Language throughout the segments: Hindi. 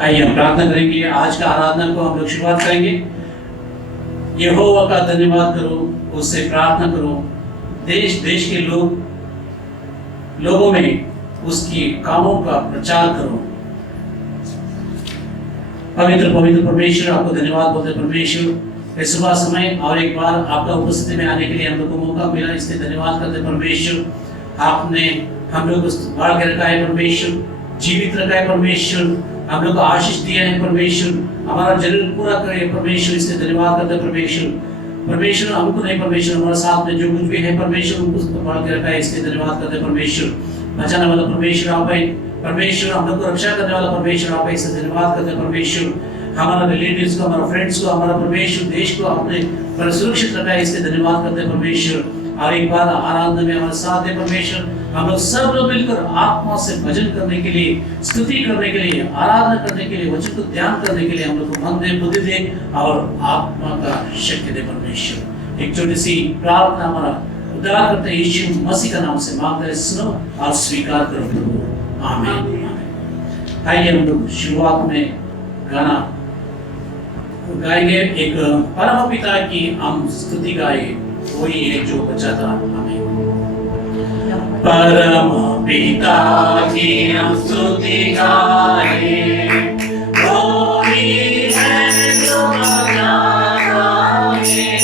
आइए हम प्रार्थना करेंगे। आज का आराधना को हम लोग शुरुआत करेंगे। यहोवा का धन्यवाद करो, उससे प्रार्थना करो, देश देश के लोगों में उसकी कामों का प्रचार करो। पवित्र पवित्र परमेश्वर, आपको धन्यवाद बोलते परमेश्वर, इस सुबह समय और एक बार आपका उपस्थिति में आने के लिए हम लोग को मौका मिला, इसलिए धन्यवाद करते परमेश्वर। आपने हम लोग बाढ़ के रखा है परमेश्वर, जीवित रखा है परमेश्वर, हम लोग को आशीष दिया है परमेश्वर, हमारा जरूर पूरा करे परमेश्वर, इसलिए धन्यवाद करते परमेश्वर। परमेश्वर हमको नहीं परमेश्वर, हमारे साथ में जो कुछ भी है परमेश्वर उनको बाढ़ के रखा है, इसलिए धन्यवाद करते परमेश्वर। बचाने वाला परमेश्वर आप है परमेश्वर, हम लोग को रक्षा करने वाला परमेश्वर आप है, इससे धन्यवाद करते परमेश्वर। हमारा रिलेटिव्स को, हमारा फ्रेंड्स को, हमारा परमेश्वर देश को आपने सुरक्षित रखा है, इसलिए धन्यवाद करते परमेश्वर। और एक बार आराधना में हमारे साथ है परमेश्वर, हम लोग सब लोग मिलकर आत्मा से भजन करने के लिए, स्तुति करने के लिए, आराधना करने के लिए, वचन को ध्यान करने के लिए हम लोग को मन दे, बुद्धि दे और आत्मा का शक्ति दे परमेश्वर। एक छोटी सी प्रार्थना हमारा उद्धार करते यीशु मसीह का नाम से मांगते हैं, सुनो और स्वीकार करो प्रभु, आमीन। आइए हम लोग शुरुआत में गाना गाएंगे, एक परम पिता की हम स्तुति गाए, वही है जो बचा था हमें। परम पिता की हम स्तुति गाए, वही है जो बचा हमें।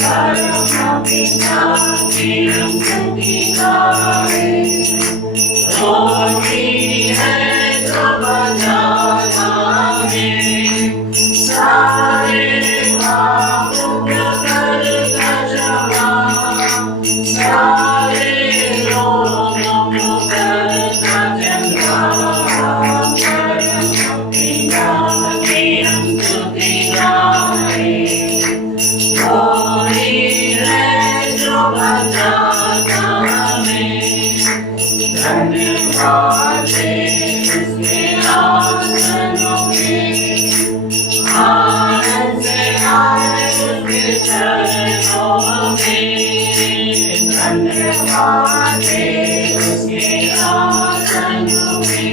परम पिता की हम स्तुति गाए, वही है जो बचा हमें। सारे पापों को करता क्षमा, सारे लोगों को करता चंगा। परम पिता की हम स्तुति गाए, वही है जो बचाता हमें। धन्यवाद उसके आसनों में, आनंद से आए उसके चरणों में। धन्यवाद उसके आसनों में,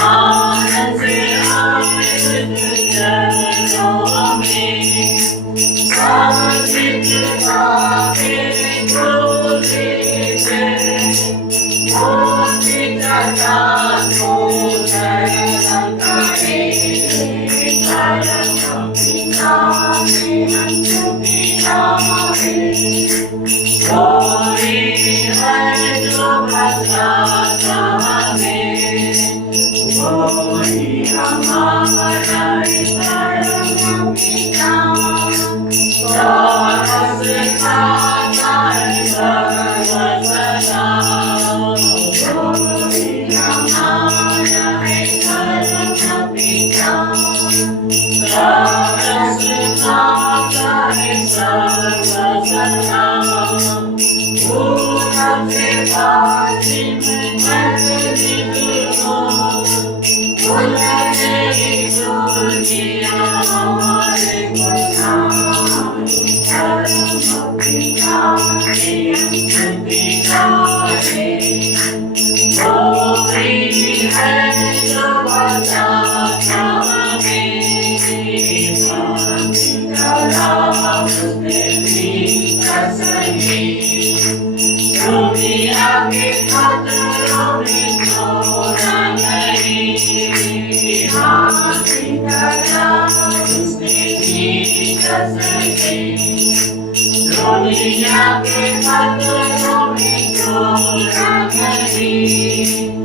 आनंद से आए उसके चरणों में। सात्विकता के क्रोधी से भौतिकता को दर्शन करे। परम पिता की हम स्तुति गाए, वही है जो बचाता हमें। वही हमारा परम पिता, साहस खाता है सर्वसदा। वही हमारा परम पिता, साहस खाता है सर्वसदा। पूरब से पश्चिम पश्चिम को उलझे दुनिया हमारे गुनाह। परम पिता की हम स्तुति गाए, वही है जो बचाता हमें। दुनिया के खतरों में छोड़ा नहीं, उसने भी कसके। दुनिया के खतरों में छोड़ा नहीं,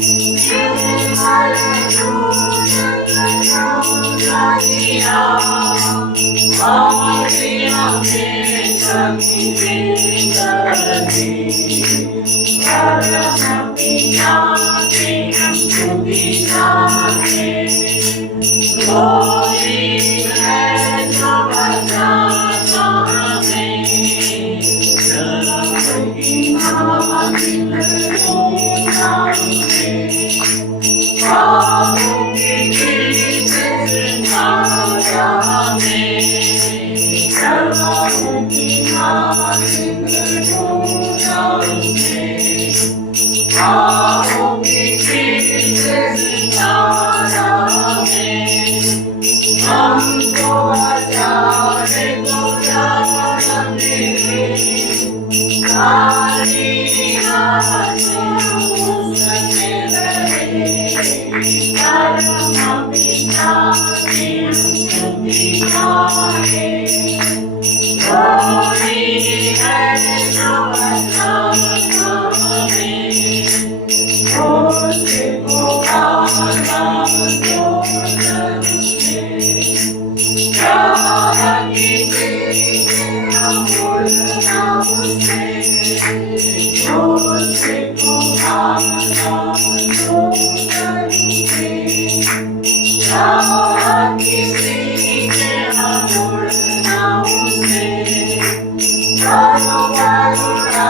परम पिता की हम स्तुति गाए, वही है जो बचाता हमें। Oh, हमको बचाने को प्राण मेरे, सारी हाथों उसने रहे, परम पिता की स्तुति गाए, कोई है जो बचाना हमें, उसको गाना जो करते, जहाँ की हम बोलना उससे, उसको गाना जो करते, जहाँ की हम बोलना उससे, करो करुणा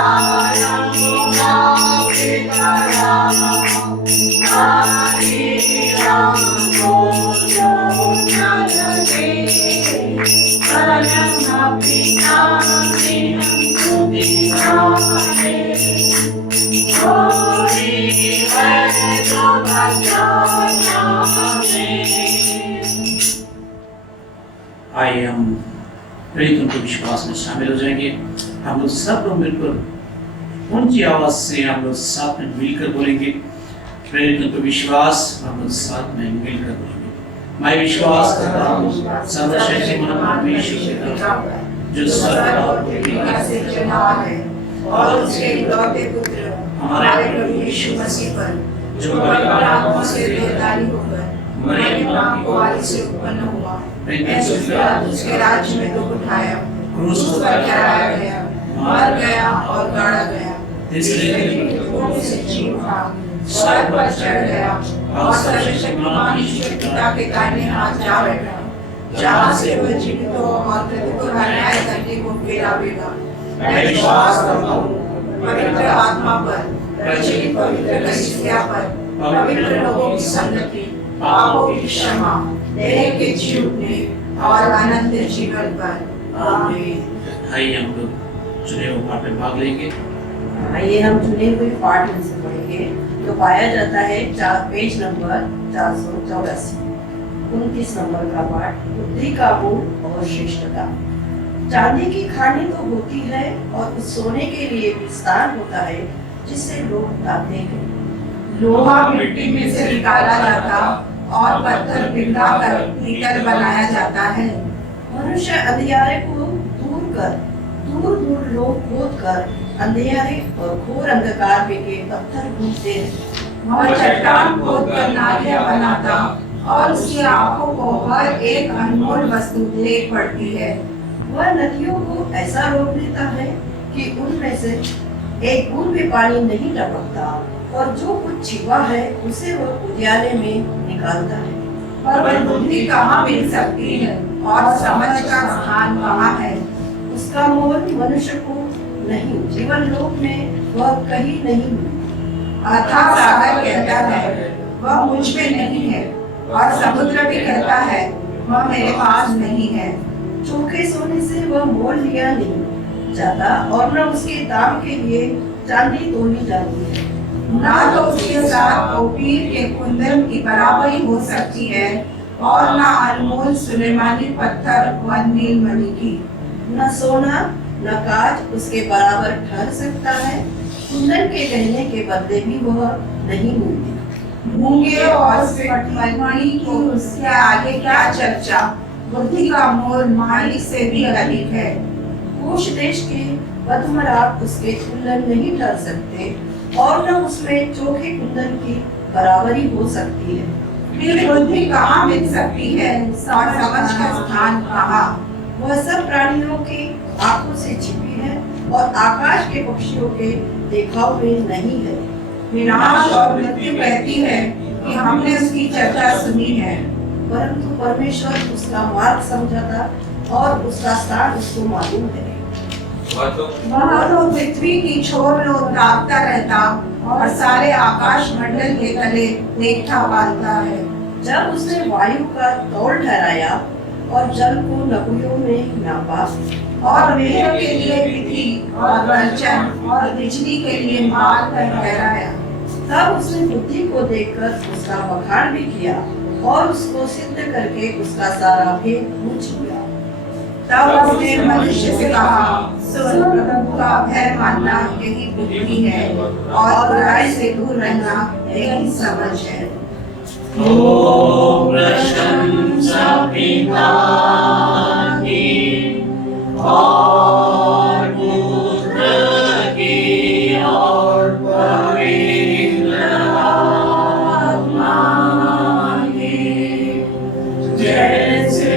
यमुना पिता, हरि राम को जो न लगे, परम पिता की हम स्तुति गाए, कोई है जो बचाना हमें। आइए हम प्रेरित उनके विश्वास में शामिल हो जाएंगे। हम लोग सब लोग मिलकर ऊंची आवाज से हम लोग साथ में मिलकर बोलेंगे प्रेरित उनके विश्वास, हम लोग साथ में मिलकर बोलेंगे। मैं विश्वास करता हूँ सर्वशक्तिमान परमेश्वर पिता जो स्वर्ग और पृथ्वी से चुना है और उसके इकलौते पुत्र हमारे प्रभु यीशु मसीह पर, जो पवित्र आत्मा से देवदारी होकर मरियम मां को वाली से उत्पन्न हुआ, उसके राज्य में दुख उठाया, क्रूस पर चढ़ाया गया, मर गया और गाड़ा गया, तीसरे दिन से जी उठा, स्वर्ग पर चढ़ गया और सर्वशक्तिमान ईश्वर पिता के दाहिने हाथ जा बैठा, जहाँ से वह जीवितों और मृतकों का न्याय करने को फिरावेगा। मैं विश्वास करता हूँ पवित्र आत्मा पर, प्रचलित पवित्र कलीसिया पर, पवित्र लोगों की संगति, पापों की क्षमा, देह के जीवने और अनंत जीवन पर। आमीन। आइए हम लोग चुने हुए पाठ में भाग लेंगे। आइए हम चुने हुए पाठ में से पढ़ेंगे जो पाया जाता है पेज नंबर 484, 29 नंबर का पाठ, बुद्धि का गुण और श्रेष्ठता। चांदी की खानी तो होती है और उस सोने के लिए भी स्थान होता है जिससे लोग ताकते हैं। लोहा मिट्टी में से निकाला जाता और पत्थर पिघला कर पीतल बनाया जाता है। मनुष्य अंधियारे को दूर दूर लोग खोद कर अंधियारे और घोर अंधकार में के पत्थर ढूंढते हैं। वह चट्टान खोद कर नालियां बनाता और उसकी आंखों को हर एक अनमोल वस्तु देख पड़ती है। वह नदियों को ऐसा रोक लेता है कि उनमें से एक बूंद भी पानी नहीं टपकता, और जो कुछ छिपा है उसे वह उजियारे में निकालता है। पर बुद्धि कहाँ मिल सकती है और समझ का स्थान कहाँ है। उसका मोल मनुष्य को नहीं, जीवन लोक में वह कहीं नहीं मिलता। अथाह सागर कहता है वह मुझ में नहीं है, और समुद्र भी कहता है वह मेरे पास नहीं है। चोखे सोने से वह मोल लिया नहीं जाता, और न उसके दाम के लिए चांदी तोली जाती है। ना तो उसके साथ ओपीर के कुंदन की बराबरी हो सकती है, और ना अनमोल सुलेमानी पत्थर व नीलमणि की। न सोना न कांच उसके बराबर ठहर सकता है। कुंदन के गहने के बदले भी वह नहीं मिलते। मूंगे और मणि की उसके आगे क्या चर्चा। बुद्धि का मोल मालिक से भी अधिक है। कुश देश के बदमराब उसके कुंदन नहीं ठहर सकते, और न उसमें चोखे कुंदन की बराबरी हो सकती है। फिर बुद्धि कहाँ मिल सकती है और समझ का स्थान कहाँ। वह सब प्राणियों की आंखों से छिपी है, और आकाश के पक्षियों के देखाव में नहीं है। विनाश और मृत्यु कहती है कि हमने उसकी चर्चा सुनी है, परंतु परमेश्वर उसका मार्ग समझाता और उसका स्थान उसको मालूम है। वह तो पृथ्वी की छोर लो दागता रहता और सारे आकाश मंडल के तले देखता पालता है। जब उसने वायु का तौल ठहराया और जल को नदियों में नापा, और मेघों के लिए विधि और वचन और बिजली के लिए माल पर ठहराया। तब उसने बुद्धि को देखकर उसका बखान भी किया और उसको सिद्ध करके उसका सारा भेद पूछ लिया। तब उसने मनुष्य से कहा, सर्वप्रभु का भय मानना यही बुद्धि है और बुराई से दूर रहना यही समझ है। ओ प्रशंसा पिता की और पुत्र की और पवित्र आत्मा की, जैसे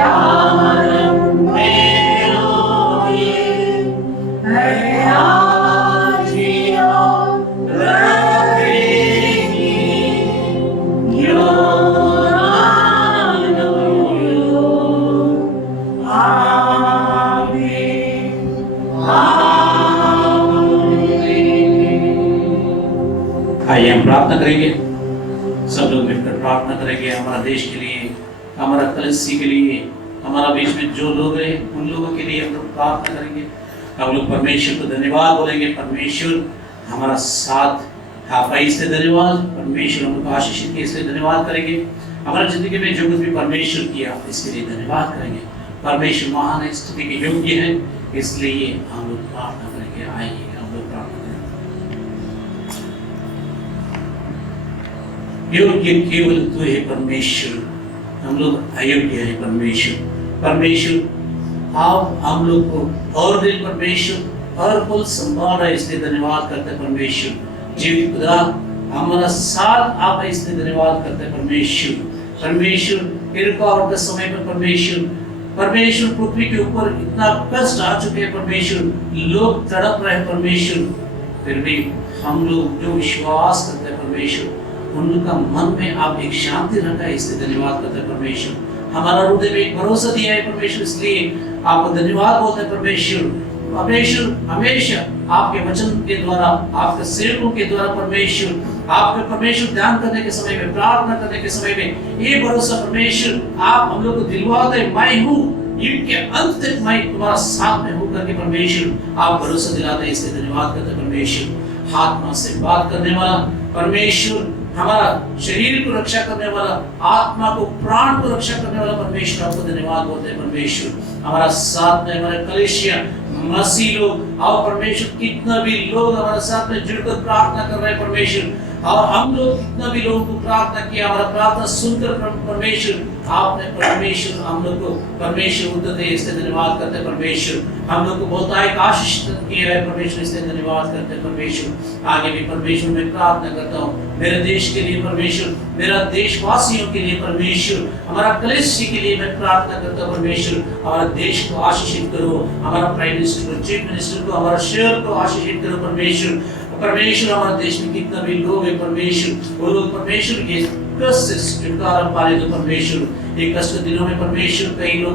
आरंभ में हुई है आज भी और रहेगी, आइए हम प्रार्थना करेंगे। सब लोग मिलकर प्रार्थना करेंगे हमारा देश के लिए, हमारा कलीसिया के लिए, हमारा बीच में जो लोग हैं उन लोगों के लिए हम लोग प्रार्थना करेंगे। हम लोग परमेश्वर को धन्यवाद बोलेंगे। परमेश्वर हमारा साथ आप इसलिए धन्यवाद, परमेश्वर हम लोग को आशीषित किए इसलिए धन्यवाद करेंगे। हमारी जिंदगी में जो कुछ भी परमेश्वर किया इसके लिए धन्यवाद करेंगे। परमेश्वर महान है, स्तुति के योग्य है, इसलिए हम लोग प्रार्थना करेंगे। आइए हम लोग प्रार्थना करेंगे। योग्य केवल तू है परमेश्वर, हम लोग अयोग्य है परमेश्वर। परमेश्वर आप हम लोग को और दिन परमेश्वर और कुल संभाल रहे इसलिए धन्यवाद करते परमेश्वर। जीवित खुदा हमारा साथ आप इसलिए धन्यवाद करते परमेश्वर। परमेश्वर कृपा और समय पर परमेश्वर पृथ्वी के ऊपर इतना कष्ट आ चुके हैं परमेश्वर, लोग तड़प रहे परमेश्वर, फिर भी हम लोग जो विश्वास करते हैं परमेश्वर उनका मन में आप एक शांति रखा है इसलिए धन्यवाद करते हैं परमेश्वर। हमारा हृदय में एक भरोसा दिया है परमेश्वर, इसलिए आपको धन्यवाद बोलते हैं परमेश्वर। परमेश्वर हमेशा आपके वचन के द्वारा, आपके सेवकों के द्वारा परमेश्वर आपके परमेश्वर ध्यान करने के समय में, प्रार्थना करने के समय में ये भरोसा परमेश्वर आप हम लोग को दिलवाते, मैं हूँ युग के अंत तक मैं तुम्हारा साथ में हूँ करके परमेश्वर आप भरोसा दिलाते हैं इसलिए धन्यवाद करते हैं परमेश्वर। आत्मा से बात करने वाला परमेश्वर, हमारा शरीर को रक्षा करने वाला, आत्मा को प्राण को रक्षा करने वाला परमेश्वर आपको धन्यवाद बोलते हैं परमेश्वर। हमारा साथ में हमारे कलीसिया मसीह लोग और परमेश्वर कितना भी लोग हमारे साथ में जुड़कर प्रार्थना कर रहे हैं परमेश्वर, और हम लोग कितना भी लोगों को प्रार्थना किया, हमारा प्रार्थना सुनकर परमेश्वर आपने परमेश्वर हम लोग को परमेश्वर उत्तर दे इसलिए धन्यवाद करते हैं परमेश्वर। हम लोग को बहुतायत आशीष किया है परमेश्वर इसलिए धन्यवाद करते हैं परमेश्वर। आगे भी परमेश्वर मैं प्रार्थना करता हूँ मेरे देश के लिए परमेश्वर, मेरा देशवासियों के लिए परमेश्वर, हमारा कलीसिया के लिए मैं प्रार्थना करता हूँ परमेश्वर। हमारा देश को आशीषित करो, हमारा प्राइम मिनिस्टर को, चीफ मिनिस्टर को, हमारा शहर को आशीषित करो परमेश्वर। परमेश्वर हमारे देश में कितना भी लोग हैं परमेश्वर, वो लोग परमेश्वर के कष्ट से छुटकारा पा ले तो परमेश्वर। एक कष्ट के दिनों में परमेश्वर कई लोग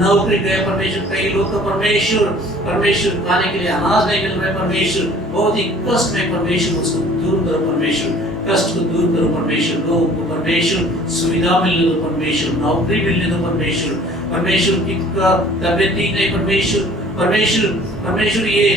नौकरी गए परमेश्वर, कई लोग तो परमेश्वर खाने के लिए अनाज नहीं मिल रहे परमेश्वर, बहुत ही कष्ट में परमेश्वर उसको दूर करो परमेश्वर, कष्ट को दूर करो परमेश्वर। लोगों को परमेश्वर सुविधा मिलने दो परमेश्वर, नौकरी मिलने दो परमेश्वर की तबियत ठीक नहीं परमेश्वर ये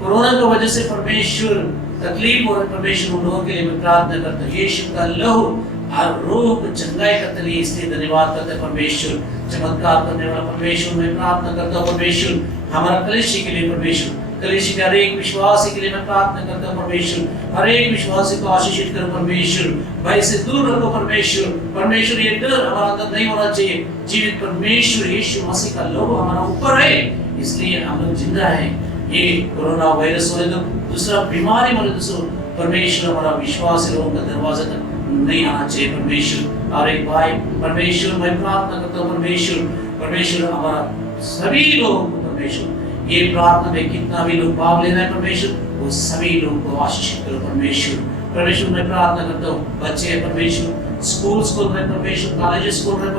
कोरोना की वजह से परमेश्वर तकलीफ हो रही परमेश्वर, उन लोगों के लिए मैं प्रार्थना करता हूँ यीशु का लहू और रोग को चंगाई करते लिए इसलिए धन्यवाद करते हैं परमेश्वर। चमत्कार करने वाला परमेश्वर मैं प्रार्थना करता हूँ परमेश्वर। हमारा कलीसिया के लिए परमेश्वर, कलीसिया के हर एक विश्वासी के लिए मैं प्रार्थना करता हूँ परमेश्वर। हर एक विश्वासी को आशीषित करो परमेश्वर, भय से दूर रखो परमेश्वर। ये डर हमारा अंदर नहीं होना चाहिए। जीवित परमेश्वर यीशु मसीह का लहू हमारा ऊपर है इसलिए हम लोग जिंदा है। ये कोरोना वायरस होने दो, दूसरा बीमारी होने दो परमेश्वर, हमारा विश्वास लोगों का दरवाजा तक नहीं आना चाहिए परमेश्वर। और एक भाई परमेश्वर मैं प्रार्थना करता हूँ परमेश्वर हमारा सभी लोगों को परमेश्वर, ये प्रार्थना में कितना भी लोग भाग ले रहे हैं परमेश्वर, वो सभी लोगों को आशीषित करो परमेश्वर। मैं प्रार्थना करता हूँ बच्चे परमेश्वर स्कूल खोल रहे परमेश्वर, कॉलेजेस खोल रहे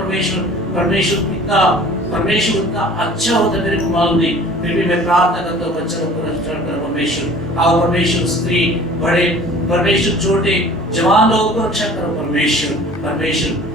परमेश्वर इतना अच्छा होता है मेरे को मालूम नहीं, फिर भी मैं प्रार्थना करता हूँ बच्चों को रक्षा करो परमेश्वर। आओ परमेश्वर, स्त्री बड़े परमेश्वर, छोटे जवान लोगों को रक्षा करो परमेश्वर।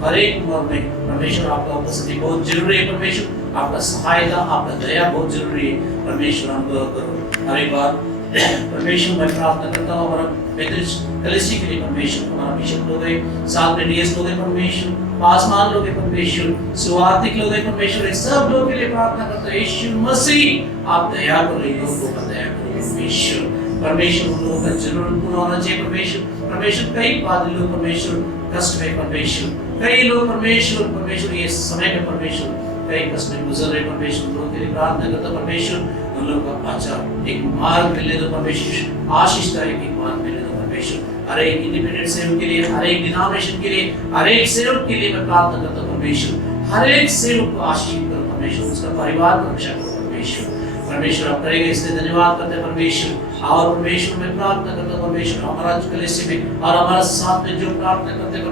हर एक उम्र में परमेश्वर आपका उपस्थिति बहुत जरूरी है परमेश्वर, आपका सहायता, आपका दया बहुत जरूरी है परमेश्वर। हम दुआ करो हर एक बार परमेश्वर मैं प्रार्थना करता हूँ हमारा कलीसिया के लिए परमेश्वर, हमारा बिशप लोग हैं, साथ में डीएस लोग हैं परमेश्वर, पासवान लोग हैं परमेश्वर, सुवार्थिक लोग हैं परमेश्वर, सब लोग के लिए प्रार्थना करता हूँ यीशु मसीह आप दया करो, इन लोगों को दया करो परमेश्वर। परमेश्वर उन लोगों का जरूरत पूरा होना चाहिए परमेश्वर। परमेश्वर कई पादरी लोग परमेश्वर कष्ट में परमेश्वर, कई लोग परमेश्वर ये समय में परमेश्वर कई कष्ट में गुजर रहे परमेश्वर, लोगों के लिए प्रार्थना करता परमेश्वर उन लोगों का अच्छा एक मार्ग मिलने दो परमेश्वर, आशीषदायक एक मार्ग मिलने दो परमेश्वर। हर एक इंडिपेंडेंट सेवक के लिए, हर एक डिनोमिनेशन के लिए, हर एक सेवक के लिए मैं प्रार्थना करता हूँ परमेश्वर, हर एक सेवक को आशीष करो परमेश्वर, उसका परिवार को रक्षा करो परमेश्वर। परमेश्वर आप करेंगे इसलिए धन्यवाद करते हैं परमेश्वर। और परमेश्वर मैं प्रार्थना करता हूँ परमेश्वर हमारा कलीसिया में और हमारा साथ में जो प्रार्थना करते हैं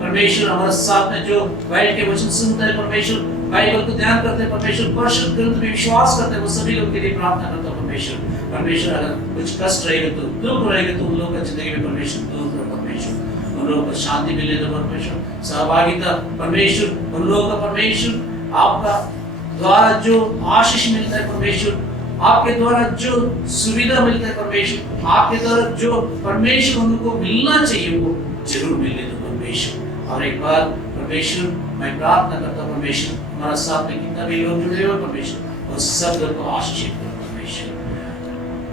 परमेश्वर हमारे साथ में जो बैठ के वचन सुनते हैं परमेश्वर, बाइबल को ध्यान करते हैं परमेश्वर, परिशुद्ध ग्रंथ में विश्वास करते हैं, वो सभी लोग के लिए प्रार्थना करता हूँ परमेश्वर। अगर कुछ कष्ट रहेगा तो दुख रहेगा तो उन लोगों का जिंदगी में परमेश्वर दूर करो परमेश्वर, उन लोगों को शांति मिले तो परमेश्वर, सहभागिता परमेश्वर, उन लोगों का परमेश्वर आपका द्वारा जो आशीष मिलता है परमेश्वर, आपके द्वारा जो सुविधा मिलता है परमेश्वर, आपके द्वारा जो परमेश्वर उनको मिलना चाहिए वो जरूर मिले तो परमेश्वर। और एक बार परमेश्वर मैं प्रार्थना करता हूँ परमेश्वर हमारा साथ में कितना भी लोग जुड़े हो परमेश्वर, और सब लोग को आशीषित करो परमेश्वर।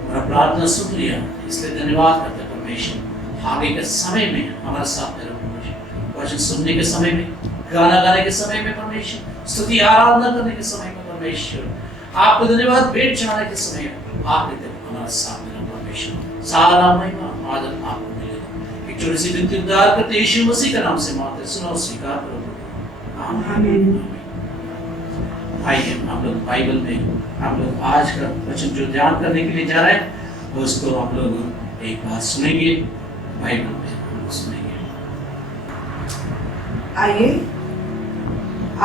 हमारा प्रार्थना सुन लिया इसलिए धन्यवाद करते हैं परमेश्वर। आगे के समय में हमारा साथ में रहो परमेश्वर, वचन सुनने के समय में, गाना गाने के समय में परमेश्वर, स्तुति आराधना करने के समय में परमेश्वर, आपको धन्यवाद भेंट चढ़ाने के समय में आपके तक हमारा साथ में रहो परमेश्वर। सारा महिमा आदर आपको मिलेगा। एक छोटी सी विनती उद्धार करते यीशु मसीह का नाम से मांगते, सुनो स्वीकार करो। आमीन। आइए हम लोग बाइबल में हम लोग आज का वचन जो ध्यान करने के लिए जा रहे हैं उसको हम लोग एक बार सुनेंगे, बाइबल में सुनेंगे। आइए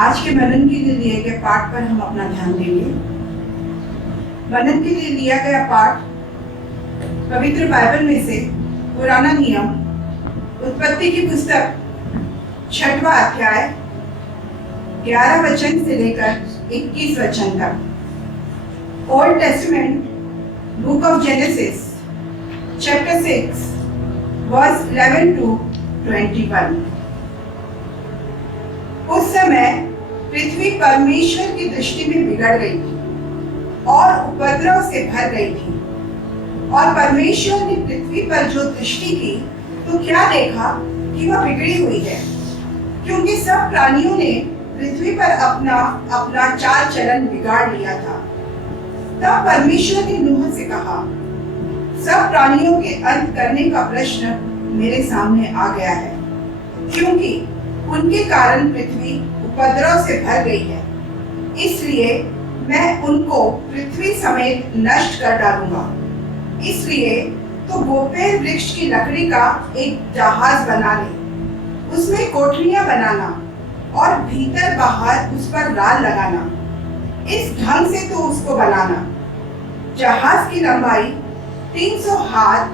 आज के मनन के लिए लिए गए पाठ पर हम अपना ध्यान देंगे। मनन के लिए लिया गया पाठ पवित्र बाइबल में से पुराना नियम उत्पत्ति की पुस्तक 6वां अध्याय 11 वचन से लेकर 21 वचन तक। Old Testament Book of Genesis chapter 6 verse 11 to 21। उस समय पृथ्वी परमेश्वर की दृष्टि में बिगड़ गई थी और उपद्रव से भर गई थी। और परमेश्वर ने पृथ्वी पर जो दृष्टि की तो क्या देखा कि वह बिगड़ी हुई है, क्योंकि सब प्राणियों ने पृथ्वी पर अपना अपना चाल चलन बिगाड़ लिया था। तब परमेश्वर ने नूह से कहा, सब प्राणियों के अंत करने का प्रश्न मेरे सामने आ गया है, क्योंकि उनके कारण पृथ्वी उपद्रव से भर गई है। इसलिए मैं उनको पृथ्वी समेत नष्ट कर डालूंगा। इसलिए तो गोपेर वृक्ष की लकड़ी का एक जहाज बना ले, उसमें कोठरियां बनाना और भीतर बाहर उस पर राल लगाना। इस ढंग से तो उसको बनाना, जहाज की लंबाई 300 हाथ,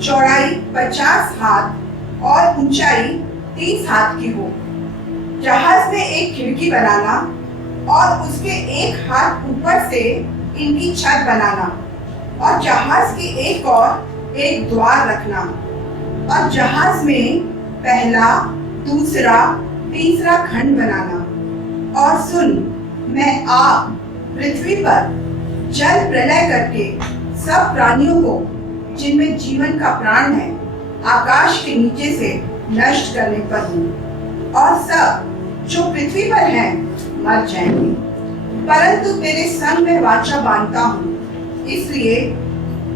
चौड़ाई 50 हाथ और ऊंचाई 30 हाथ की हो। जहाज में एक खिड़की बनाना और उसके एक हाथ ऊपर से इनकी छत बनाना, और जहाज के एक द्वार रखना, और जहाज में पहला, दूसरा, तीसरा खंड बनाना। और सुन, मैं आप पृथ्वी पर जल प्रलय करके सब प्राणियों को जिनमें जीवन का प्राण है आकाश के नीचे से नष्ट करने पर हूँ, और सब जो पृथ्वी पर हैं मर जाएंगे। परंतु तेरे संग में वाचा बांधता हूँ, इसलिए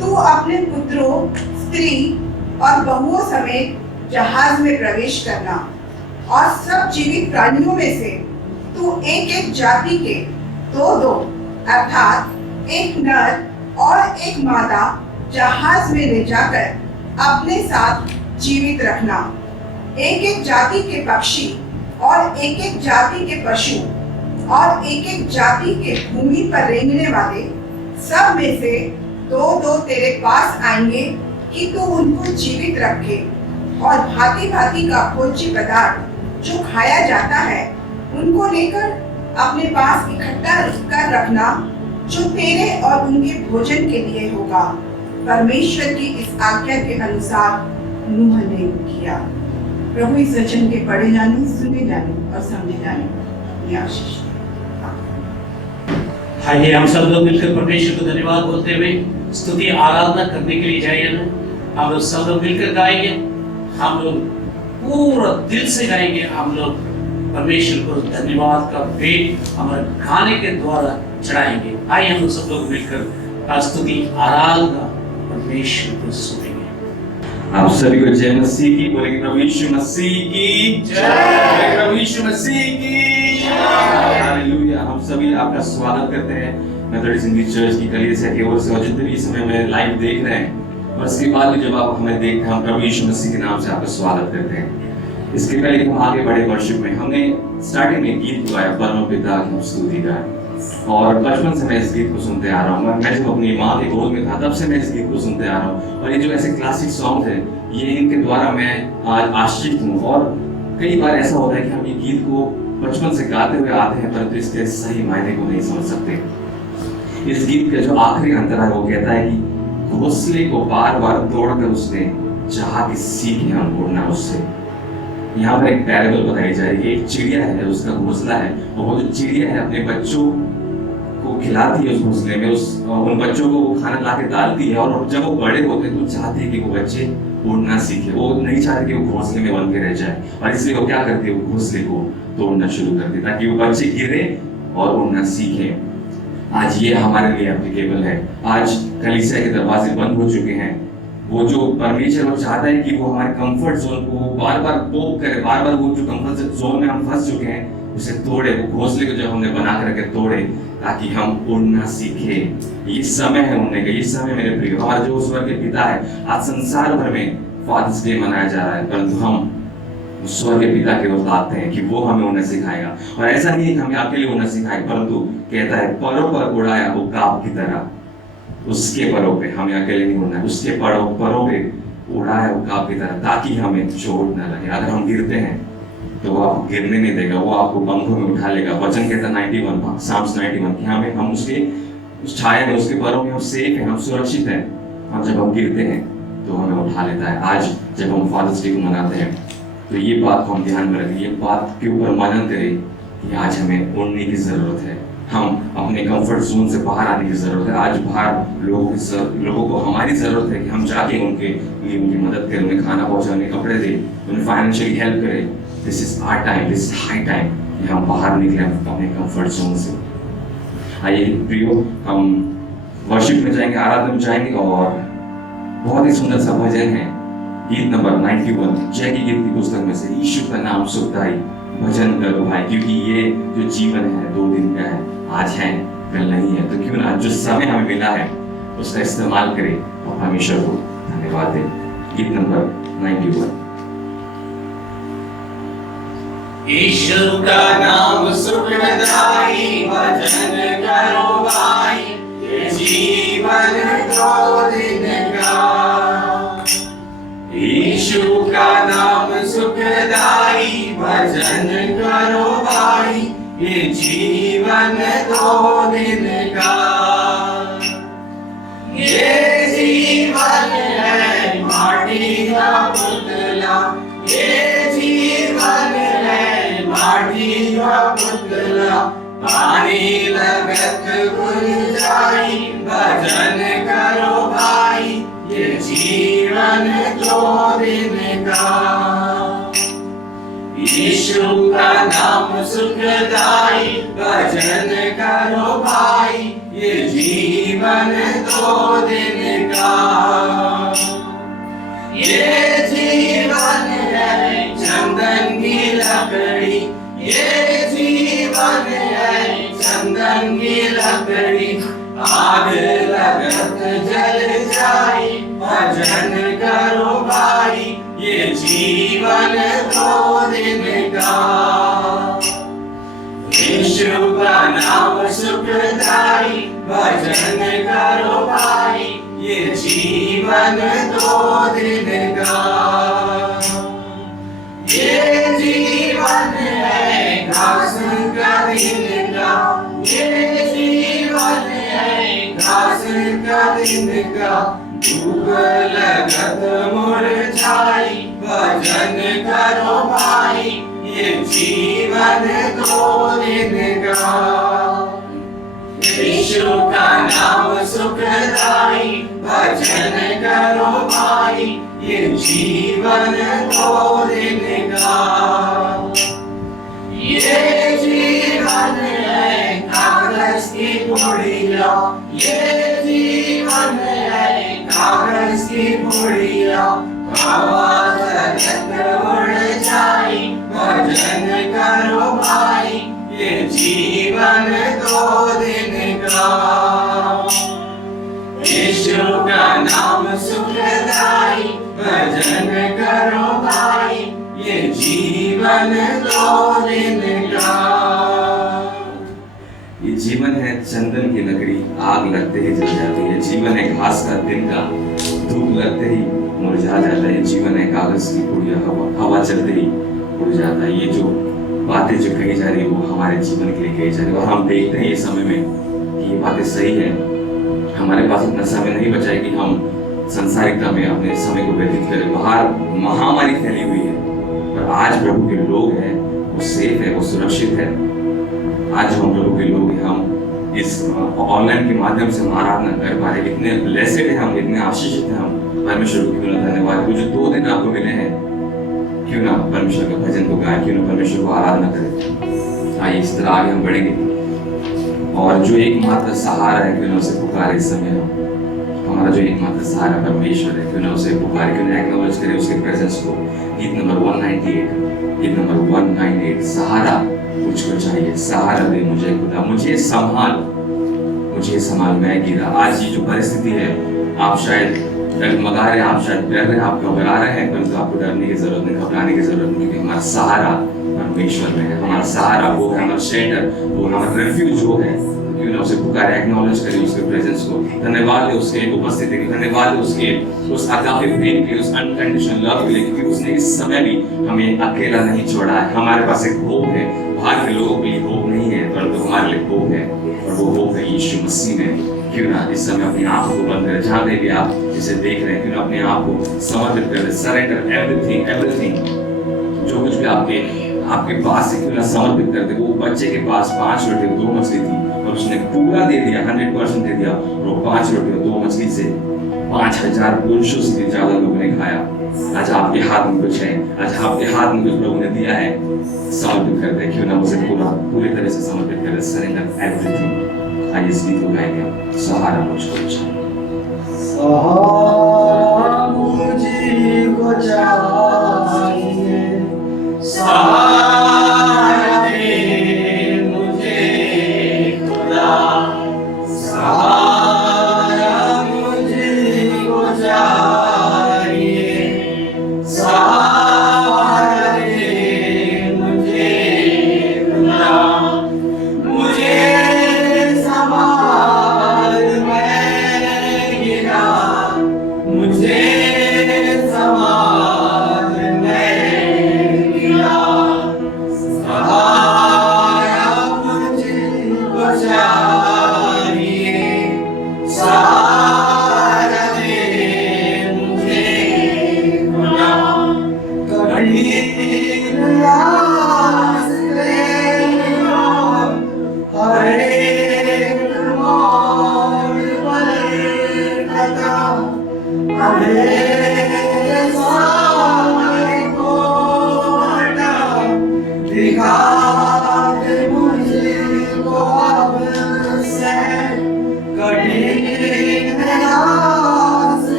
तू अपने पुत्रों, स्त्री और बहुओं समेत जहाज में प्रवेश करना, और सब जीवित प्राणियों में से तू एक एक जाति के दो अर्थात एक नर और एक मादा जहाज में ले जाकर अपने साथ जीवित रखना। एक एक जाति के पक्षी और एक एक जाति के पशु और एक एक जाति के भूमि पर रेंगने वाले सब में से दो तेरे पास आएंगे कि तू उनको जीवित रखे। और भांति भांति का भोज्य पदार्थ जो खाया जाता है उनको लेकर अपने पास इकट्ठा कर रखना, जो तेरे और उनके भोजन के लिए होगा। परमेश्वर की इस आज्ञा के अनुसार नूह ने किया। प्रभु इस वचन के पढ़े जाने, सुने जाने और समझे जाने की आशीष दे। आइए हम सब लोग मिलकर परमेश्वर को धन्यवाद बोलते हुए स्तुति आराधना करने के लिए जाइए ना। हम लोग सब लोग मिलकर गाएंगे, हम लोग पूरा दिल से गाएंगे। हम लोग परमेश्वर को धन्यवाद का भेंट हमारे गाने के द्वारा चढ़ाएंगे। आइए हम लोग सब लोग मिलकर स्तुति आराधना परमेश्वर को सुनेंगे। आप सभी को जय मसीह की बोलेंगे। प्रभु यीशु मसीह की जय। प्रभु यीशु मसीह की जय। हालेलुया। हम सभी आपका स्वागत करते हैं मेथोडिस्ट इंग्लिश चर्च की कलीसिया की ओर से, और जितने भी इस समय में लाइव देख रहे हैं और इसके बाद भी जब आप हमें देखते हैं, हम प्रभु यीशु मसीह के नाम से आपका स्वागत करते हैं। इसके पहले हम आगे बढ़े वर्शिप में, हमने स्टार्टिंग में गीत गाया परम पिता की स्तुति गाया, और बचपन से मैं इस गीत को सुनते आ रहा हूँ। मैं जब अपनी माँ के गोद में था तब से मैं इस गीत को सुनते आ रहा हूँ, और ये जो ऐसे क्लासिक सॉन्ग है ये इनके द्वारा मैं आज आश्रित हूँ। और कई बार ऐसा होता है कि हम ये गीत को बचपन से गाते हुए आते हैं परंतु इसके सही मायने को नहीं समझ सकते। इस गीत का जो आखिरी अंतरा है वो कहता है कि घोंसले को बार बार तोड़कर उसने चाहा कि सीखे हम उड़ना उससे। यहाँ पर एक पैराबल बताई जा रही है। एक चिड़िया है, उसका घोंसला है, और वो जो चिड़िया है अपने बच्चों को खिलाती है उस घोंसले में, उन बच्चों को खाना ला के डालती है, और जब वो बड़े होते हैं तो चाहती है कि वो बच्चे उड़ना सीखे। वो नहीं चाहते कि वो घोंसले में बंद के रह जाए, और इसलिए वो क्या करती है, वो घोंसले को तोड़ना शुरू कर देता है ताकि वो बच्चे गिरे और उड़ना सीखे। आज ये हमारे लिए एप्लीकेबल है। आज कलीसिया के दरवाजे बंद हो चुके हैं। वो जो परमेश्वर वो चाहता है कि वो हमारे कंफर्ट जोन को बार बार पोक करे, बार बार वो जो कंफर्ट जोन में हम फंस चुके हैं उसे तोड़े, वो घोंसले को जब हमने बना कर रखे तोड़े ताकि हम उड़ना सीखे। ये समय है उड़ने का। ये समय मेरे प्रिय, हमारा जो स्वर्ग के पिता है, आज संसार भर में फादर्स डे मनाया जा रहा है, परंतु हम स्वर्ग के पिता की ओर आते हैं कि वो हमें उड़ना सिखाएगा। और ऐसा नहीं है कि हमें अकेले उड़ना सिखाएगा, परंतु कहता है परों पर उड़ाया वो काब की तरह। उसके परों पे, हमें अकेले नहीं उड़ना है, उसके परों पे उड़ाया वो काब की तरह, ताकि हमें चोट न लगे। अगर हम गिरते हैं तो वो आपको गिरने नहीं देगा, वो आपको पंखों में उठा लेगा। वचन कहता है 91 साम्स 91 कि हमें हम उसके उस छाया में, उसके परों में हम सेफ हैं, हम सुरक्षित हैं। और जब हम गिरते हैं तो हमें उठा लेता है। आज जब हम फादर्स डे को मनाते हैं तो ये बात को हम ध्यान में रखें, ये बात के ऊपर मनन करें कि आज हमें उड़ने की जरूरत है। हम अपने कंफर्ट जोन से बाहर आने की जरूरत है। आज बाहर लोगों को हमारी जरूरत है कि हम जाके उनके लिए उनकी मदद करें, उन्हें खाना पहुंचाएं, उन्हें कपड़े दें, उन्हें फाइनेंशियली हेल्प करें। This is our time, this is high time कि हम बाहर निकलें अपने कंफर्ट जोन से। आइए प्रियो, हम वर्शिप में जाएंगे, आराधना में जाएंगे, और बहुत ही सुंदर सा भजन है, गीत नंबर 91 जय की गीत की पुस्तक में से, यीशु का नाम सुखदाई भजन करो भाई। क्योंकि ये जो जीवन है 2 दिन का है, आज है कल नहीं है, तो क्यों ना जो समय हमें मिला है उसका इस्तेमाल करें और परमेश्वर को धन्यवाद दें। गीत नंबर 91। यीशु का नाम सुखदाई भजन करो भाई, ये जीवन 2 दिन का। यीशु का नाम सुखदाई भजन करो भाई, ये जीवन 2 दिन का। ये जीवन है माटी का पुतला, ये जीवन है माटी का पुतला। पानी लगत भूल जाई भजन करो भाई, ये जीवन 2 दिन का। यीशु का नाम सुखदाई भजन करो भाई, ये जीवन 2 दिन का। ये जीवन है चंदन की लकड़ी, ये जीवन है चंदन की लकड़ी। आग लगत जल जाई भजन करो भाई, ये जीवन 2 दिन का। यीशु का नाम सुखदाई भजन करो भाई, ये जीवन 2 दिन का। ये जीवन है घास का दिन का, ये जीवन है घास का दिन का। धूप लगत मुरझाई, भजन करो भाई, ये जीवन दो दिन का। यीशु का नाम सुखदाई, भजन करो भाई, ये जीवन दो दिन का। ये जीवन है कागज की पुड़िया, ये जीवन है कागज की पुड़िया। हवा तक उड़ जाई, भजन करो भाई, ये जीवन दो दिन का। यीशु का नाम सुखदाई, भजन करो भाई, ये जीवन दो दिन का। ये जीवन है चंदन की लकड़ी, आग लगते ही जल जाती है। जीवन है घास का दिन का, धूप लगते ही मुरझा जाता है। जीवन है कागज की पुड़िया, हवा चलते ही उड़ जाता है। ये जो बातें जो कही जा रही है वो हमारे जीवन के लिए कही जा रही है, और हम देखते हैं ये समय में कि ये बातें सही है। हमारे पास इतना समय नहीं बचा है कि हम संसारिकता में अपने समय को व्यतीत करें। बाहर महामारी फैली हुई है, पर आज प्रभु के लोग हैं, वो सेफ है, वो सुरक्षित है। आज जो हम प्रभु के लोग हैं, हम इस ऑनलाइन के माध्यम से हम आराधना कर पा रहे हैं। इतने ब्लेसेड हैं हम, इतने आशीषित हैं हम। परमेश्वर को क्यों ना धन्यवाद। वो जो 2 दिन आपको मिले हैं, क्यों ना परमेश्वर का भजन को गाएं, क्यों ना परमेश्वर को आराधना करें। आइए इस तरह आगे हम बढ़ेंगे, और जो एकमात्र सहारा है, क्यों ना उसे पुकारे इस समय। हमारा जो एकमात्र सहारा परमेश्वर है, क्यों ना उसे पुकारे, क्यों ना एक्नॉलेज करें उसके प्रेजेंस को। गीत नंबर 198, सहारा मुझको चाहिए, सहारा दे मुझे खुदा, मुझे संभाल, मैं गिरा। आज ये जो परिस्थिति है, आप शायद डगमगा रहे हैं, आप शायद डर रहे हैं, आप घबरा रहे हैं, परंतु आपको डरने की जरूरत नहीं, घबराने की जरूरत नहीं, क्योंकि हमारा सहारा परमेश्वर में है। हमारा सहारा वो है, हमारा शेल्टर वो, हमारा रेफ्यूज वो है। क्यों ना उसे पुकारे, एक्नॉलेज करें उसके प्रेजेंस को। धन्यवाद है उसके उपस्थिति के, धन्यवाद है उसके उस अगापे प्रेम के, उस अनकंडीशनल लव के लिए, क्योंकि उसने इस समय भी हमें अकेला नहीं छोड़ा है। हमारे पास एक होप है। बाहर के लोगों के लिए होप नहीं है, परंतु हमारे लिए होप है, और वो होप है यीशु मसीह में। क्यों ना इस समय अपनी आंखों को बंद करें, जहाँ पे भी आप इसे देख रहे हैं, क्यों ना अपने आप को समर्पित करें। सरेंडर एवरीथिंग, जो कुछ भी आपके पास है, क्यों ना समर्पित कर दे। वो बच्चे के पास 5 रोटी और 2 मछली थी, और उसने पूरा दे दिया, 100% दे दिया, और वो 5 रोटी और 2 मछली से 5000 पुरुषों से ज्यादा लोगों ने खाया। आज आपके हाथ में कुछ है, आज आपके हाथ में कुछ लोगों ने दिया है, समर्पित कर दे। क्यों ना उसे पूरी तरह से समर्पित कर दे। Surrender everything. आइए इस गीत को गाएंगे, सहारा मुझको चाहिए, सहारा मुझको चाहिए, सहारा दे मुझे खुदा, सहारा मुझको चाहिए, सहारा दे मुझे खुदा, मुझे संभाल, मैं गिरा,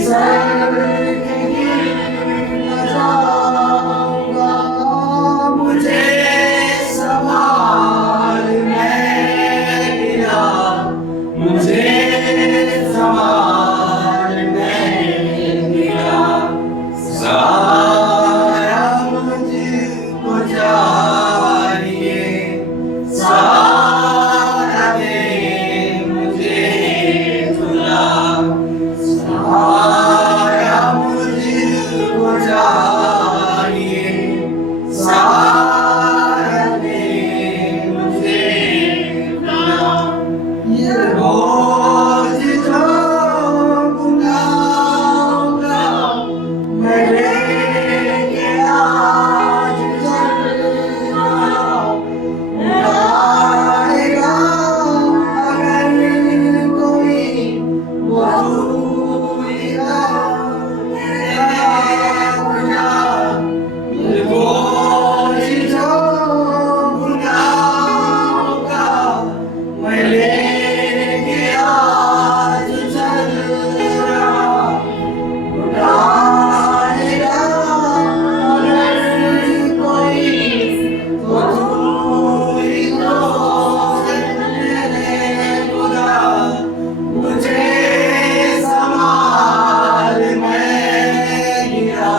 फिसल के गिर न जाऊंगा, मुझे संभाल मैं गिरा, मुझे संभाल मैं गिरा, सारा मुझको चाहिए, सारा दे मुझे तुला, सारा मुझको चाहिए, सारा दे मुझे तुला, ये बोझ जो गुनाहों का मैं लेके आज चल रहा हूँ, उठाएगा अगर कोई वो तू ही है, ये बोझ जो गुनाहों का मैं लेके आज चल रहा हूँ, उठाएगा अगर कोई तो तू ही तो है खुदा, मुझे संभाल मैं गिरा,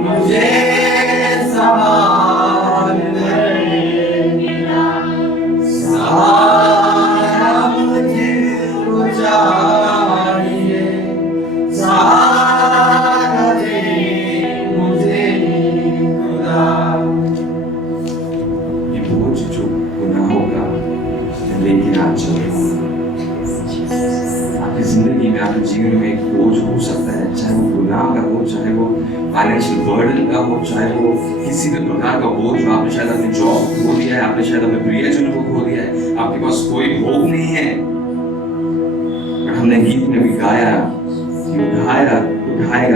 मुझे संभाल मैं गिरा, सारा मुझको चाहिए, सारा दे मुझे खुदा। ये बोझ जो गुनाहों का लेके आज चल रहा हूँ। आपकी जिंदगी में, आपके जीवन में एक बोझ हो सकता है, चाहे वो गुनाह का हो, चाहे वो फाइनेंशियल बर्डन का हो, चाहे वो किसी भी प्रकार का बोझ हो। आपने शायद अपनी जॉब खो दिया है, आपने शायद अपने प्रियजनों को खो दिया है, आपके पास कोई होप नहीं है। पर हमने गीत में भी गाया कि उठाएगा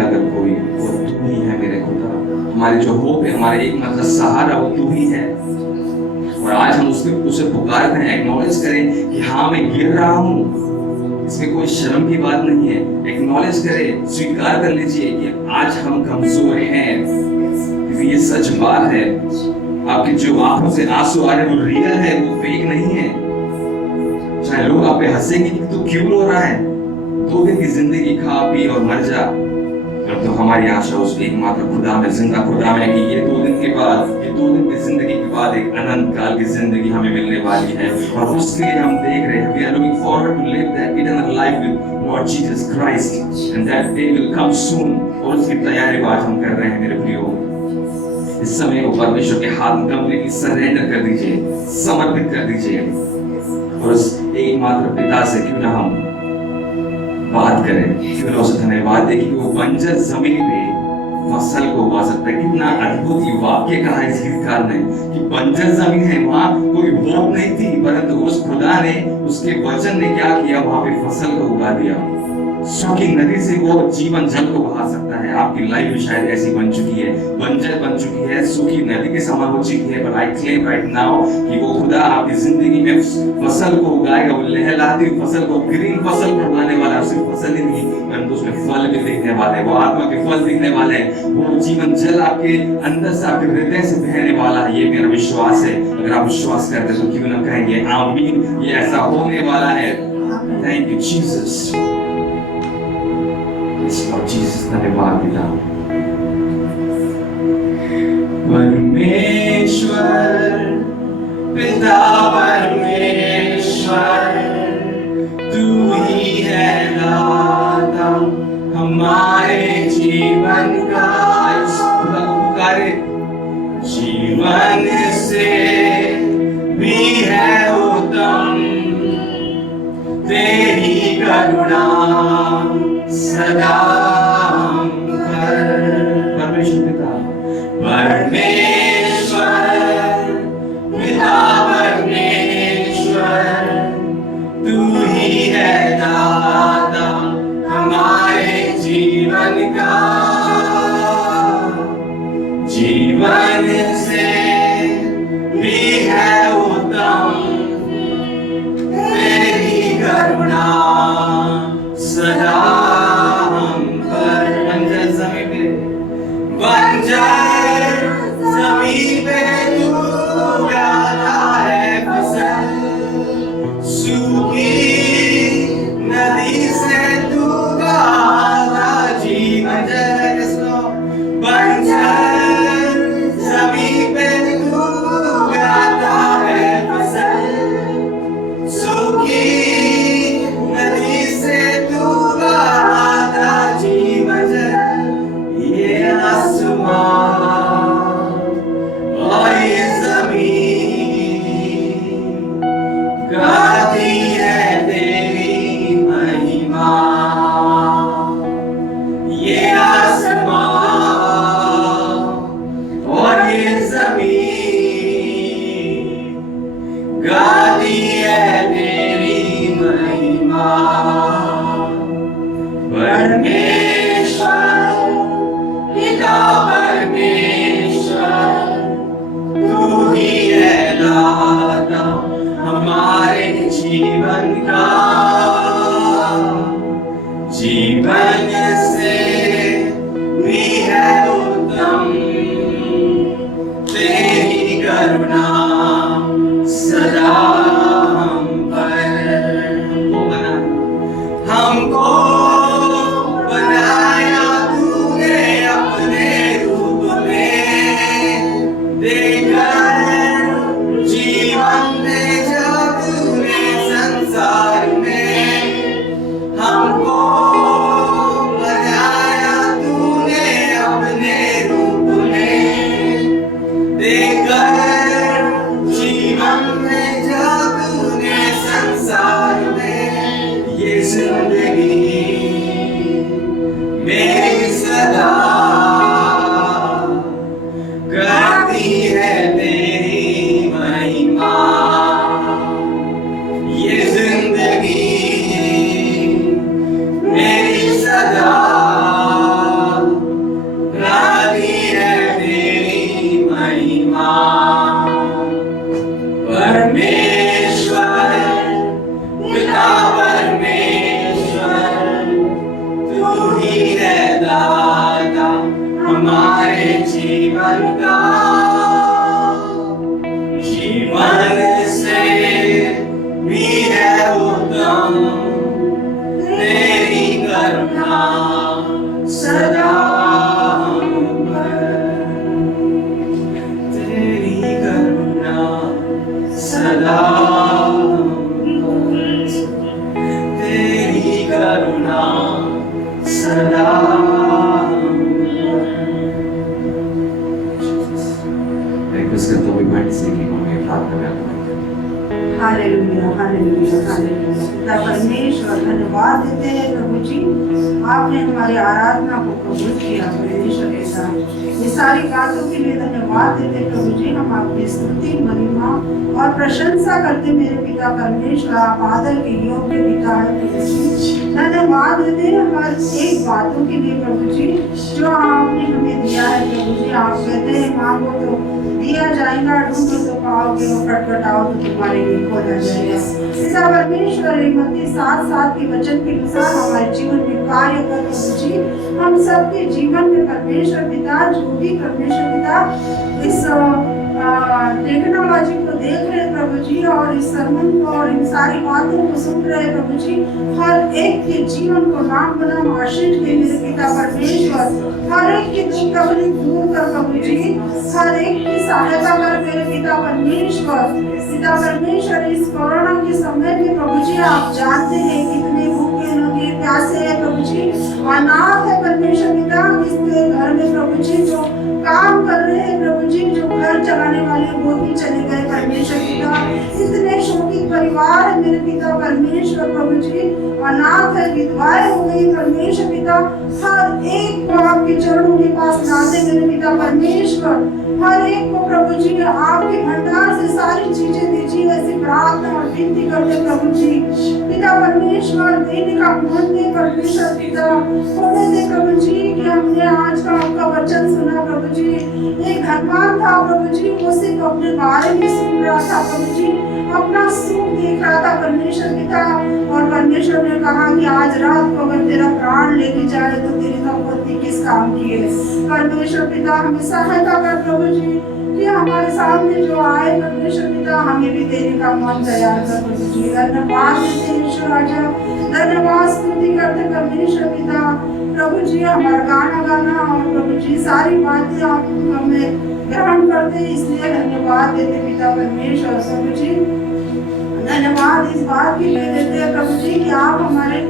अगर कोई, वो तू ही है मेरे खुदा। हमारी जो होप है, हमारा एकमात्र सहारा वो तू ही है। और आज हम उसे पुकारते हैं, एक्नॉलेज करें कि हाँ मैं गिर रहा हूँ, इसमें कोई शर्म की बात नहीं है। एक्नॉलेज करें, स्वीकार कर लीजिए कि आज हम कमजोर हैं, क्योंकि ये सच बात है। आपकी जो आंखों से आंसू आ रहे हैं वो रियल है, वो फेक नहीं है। चाहे लोग आप पे हंसेंगे कि तू क्यों रो रहा है, 2 दिन की जिंदगी खा पी और मर जा, परंतु हमारी आशा उस एकमात्र खुदा में, जिंदा खुदा में, कि ये 2 दिन की जिंदगी के बाद एक अनंत काल की जिंदगी हमें मिलने वाली है। और उसके लिए हम देख रहे हैं, we are looking forward to live that eternal life with Lord Jesus Christ, and that day will come soon। और उसकी तैयारी आज हम कर रहे हैं मेरे प्रियो। इस समय वो परमेश्वर के हाथ में कंप्लीटली सरेंडर कर दीजिए, समर्पित कर दीजिए, और उस एकमात्र पिता से क्यों ना हम बात करें, क्यों ना उसे धन्यवाद दें कि वो बंजर जमीन पे फसल को उगा सकता है। कितना अद्भुत ये वाक्य कहा है इस गीतकार ने कि बंजर जमीन है, वहां कोई होप नहीं थी, परंतु उस खुदा ने, उसके वचन ने क्या किया, वहां पे फसल को उगा दिया। सूखी नदी से वो जीवन जल को बहा सकता है। आपकी लाइफ भी शायद ऐसी बन चुकी है, बंजर बन चुकी है, सूखी नदी के समान हो चुकी है, पर आई क्लेम राइट नाउ कि वो खुदा आपकी जिंदगी में फसल को उगाएगा। वो लहलहाती फसल को, ग्रीन फसल को उगाने वाला है। सिर्फ फसल ही नहीं, परंतु उसमें फल भी दिखने वाले हैं, वो आत्मा के फल दिखने वाले हैं, वो जीवन जल आपके अंदर से, आपके हृदय से बहने वाला है। ये मेरा विश्वास है। अगर आप विश्वास करते हैं तो क्यों ना कहेंगे आमीन, ये ऐसा होने वाला है। Thank you Jesus, Lord Jesus, धन्यवाद पिता। परमेश्वर पिता परमेश्वर, तू ही है दाता हमारे जीवन का। खुदा को पुकारे, जीवन से भी है उत्तम तेरी करुणा सदा हम पर। परमेश्वर पिता परमेश्वर, तू ही है दाता हमारे जीवन का। जीवन से भी है उत्तम तेरी करुणा सदा हम आसमां और ये जमीन गाती है तेरी महिमा। परमेश्वर पिता परमेश्वर तू ही है दाता हमारे जीवन का। जीवन से भी है उत्तम तेरी करुणा सदा हम पर। हमको बनाया तूने अपने रूप में देकर जीवन में जब तूने संसार में हमको बनाया तूने अपने रूप में देकर जीवन में जब तूने संसार में ये जिंदगी मेरी सदा करती है तेरी महिमा। ये जिंदगी मेरी सदा करती है तेरी महिमा। परमेश्वर पिता परमेश्वर तू ही है दाता हमारे जीवन का। जीवन से भी है उत्तम तेरी करुणा सदा हम पर। तेरी करुणा सदा तेरी करुणा सदा। रिक्वेस्ट करता हूँ इमारत से कि हमें प्रार्थना में आगे हालेलुया हालेलुया हालेलुया। पिता परमेश्वर धन्यवाद देते हैं प्रभु जी, आपने हमारी आराधना को कबूल किया परमेश्वर के साथ। ये सारी बातों के लिए धन्यवाद देते प्रभु जी। हम आपकी स्तुति महिमा और प्रशंसा करते मेरे पिता परमेश्वर। आप आदर के योग्य पिता है प्रभु जी। धन्यवाद देते हैं हर एक बातों के लिए प्रभु जी जो आपने हमें दिया है प्रभु जी। आप कहते हैं मांगो तो दिया जाएगा, ढूंढो तो पाओगे, और खटखटाओ तो तुम्हारे लिए खोला जाएगा। पिता परमेश्वर मत्ती 7:7 के वचन के अनुसार हमारे जीवन में कार्य कर प्रभु जी। हम सबके जीवन में परमेश्वर पिता जो भी परमेश्वर पिता इस टेक्नोलॉजी को देख रहे हैं प्रभु जी और इस सरमन को और इन सारी बातों को सुन रहे हैं प्रभु जी, हर एक के जीवन को नाम बनाम आशीष दे मेरे पिता परमेश्वर। हर एक की दुख तकलीफ दूर कर प्रभु जी, हर एक की सहायता कर मेरे पिता परमेश्वर। पिता परमेश्वर इस कोरोना के समय में प्रभु जी आप जानते हैं कितने भूखे लोग प्यासे है प्रभु जी, अनाथ है परमेश्वर पिता। इसके घर में प्रभु जी जो काम कर रहे हैं प्रभु जी, जो घर चलाने वाले वो भी चले गए परमेश्वर पिता। इतने शोकित परिवार है मेरे पिता परमेश्वर प्रभु जी, अनाथ है, विधवाएं हो गई परमेश्वर पिता। हर एक को आपके चरणों के पास लाते मेरे पिता परमेश्वर। हर एक को प्रभु जी आपके भंडार से सारी चीजें दीजिए, ऐसी प्रार्थना और विनती करते प्रभु जी। पिता परमेश्वर देने का मन दे परमेश्वर पिता, होने दे प्रभु जी कि हमने आज का आपका वचन सुना प्रभु जी। एक धनवान था प्रभु जी, वो सिर्फ अपने बारे में सुन रहा था प्रभु जी, अपना सुख देख रहा था परमेश्वर पिता। और परमेश्वर ने कहा कि आज रात को अगर तेरा प्राण लेके जाए तो तेरी संपत्ति किस काम की है। परमेश्वर पिता हमें सहायता कर प्रभु जी कि हमारे सामने जो आए परमेश्वर पिता हमें भी देने का मन तैयार कर प्रभु जी। धन्यवाद देते ईश्वर राजा, धन्यवाद स्तुति करते परमेश्वर पिता। प्रभु जी हमारा गाना गाना और प्रभु जी सारी बातें आप हमें ग्रहण करते इसलिए धन्यवाद देते पिता परमेश्वर। प्रभु जी धन्यवाद इस बात के लिए देते हैं प्रभु जी कि आप हमारे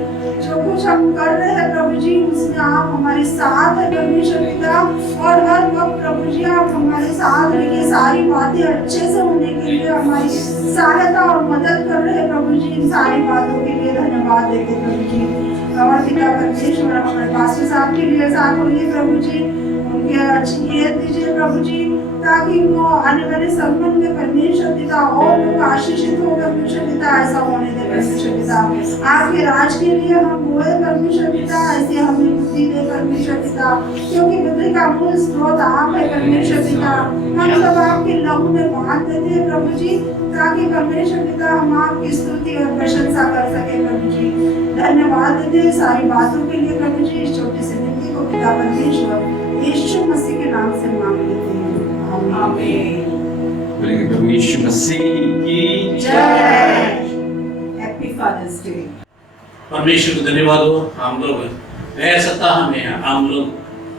जो कुछ हम कर रहे हैं प्रभु जी उसमें आप हमारे साथ है परमेश्वर पिता। और हर वक्त प्रभु जी आप हमारे साथ रहिए, सारी बातें अच्छे से होने के लिए हमारी सहायता और मदद कर रहे हैं प्रभु जी। इन सारी बातों के लिए धन्यवाद देते प्रभु जी। और पिता परमेश्वर हमारे पास्टर साहब के लिए साथ होइए प्रभु जी, उनके अच्छी नियत दीजिए प्रभु जी, ताकि वो आने वाले संबंध में परमेश्वर पिता और लोग आशीषित हो परमेश्वर पिता, ऐसा होने दे परमेश्वर पिता। आपके राज के लिए हम बोले परमेश्वर पिता, ऐसे हमें बुद्धि दे परमेश्वर पिता, क्योंकि बुद्धि का मूल स्रोत आप है परमेश्वर पिता। हम सब आपके लहू में बांध देते हैं प्रभु जी, ताकि परमेश्वर पिता हम आपकी स्तुति और प्रशंसा कर सके प्रभु जी। धन्यवाद देते हैं सारी बातों के लिए प्रभु जी। इस छोटी सी विनती को पिता परमेश्वर यीशु मसीह के नाम से मांग लेते हैं, आमीन। बोलेंगे प्रभु यीशु मसीह की जय। Happy Father's Day. परमेश्वर को धन्यवाद हो। हम लोग नया सप्ताह में हम लोग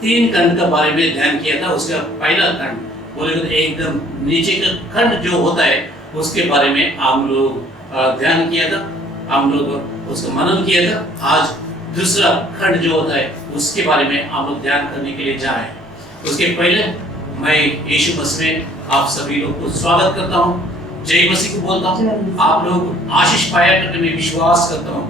3 खंड के बारे में ध्यान किया था। उसका पहला खंड बोले तो एकदम नीचे का खंड जो होता है उसके बारे में हम लोग ध्यान किया था, हम लोग उसका मनन किया था। आज दूसरा खंड जो होता है उसके बारे में हम लोग ध्यान करने के लिए जा रहे हैं। उसके पहले मैं यीशु मसीह में आप सभी लोग को स्वागत करता हूँ, जय मसीह को बोलता हूँ। आप लोग आशीष पाया करके मैं विश्वास करता हूँ।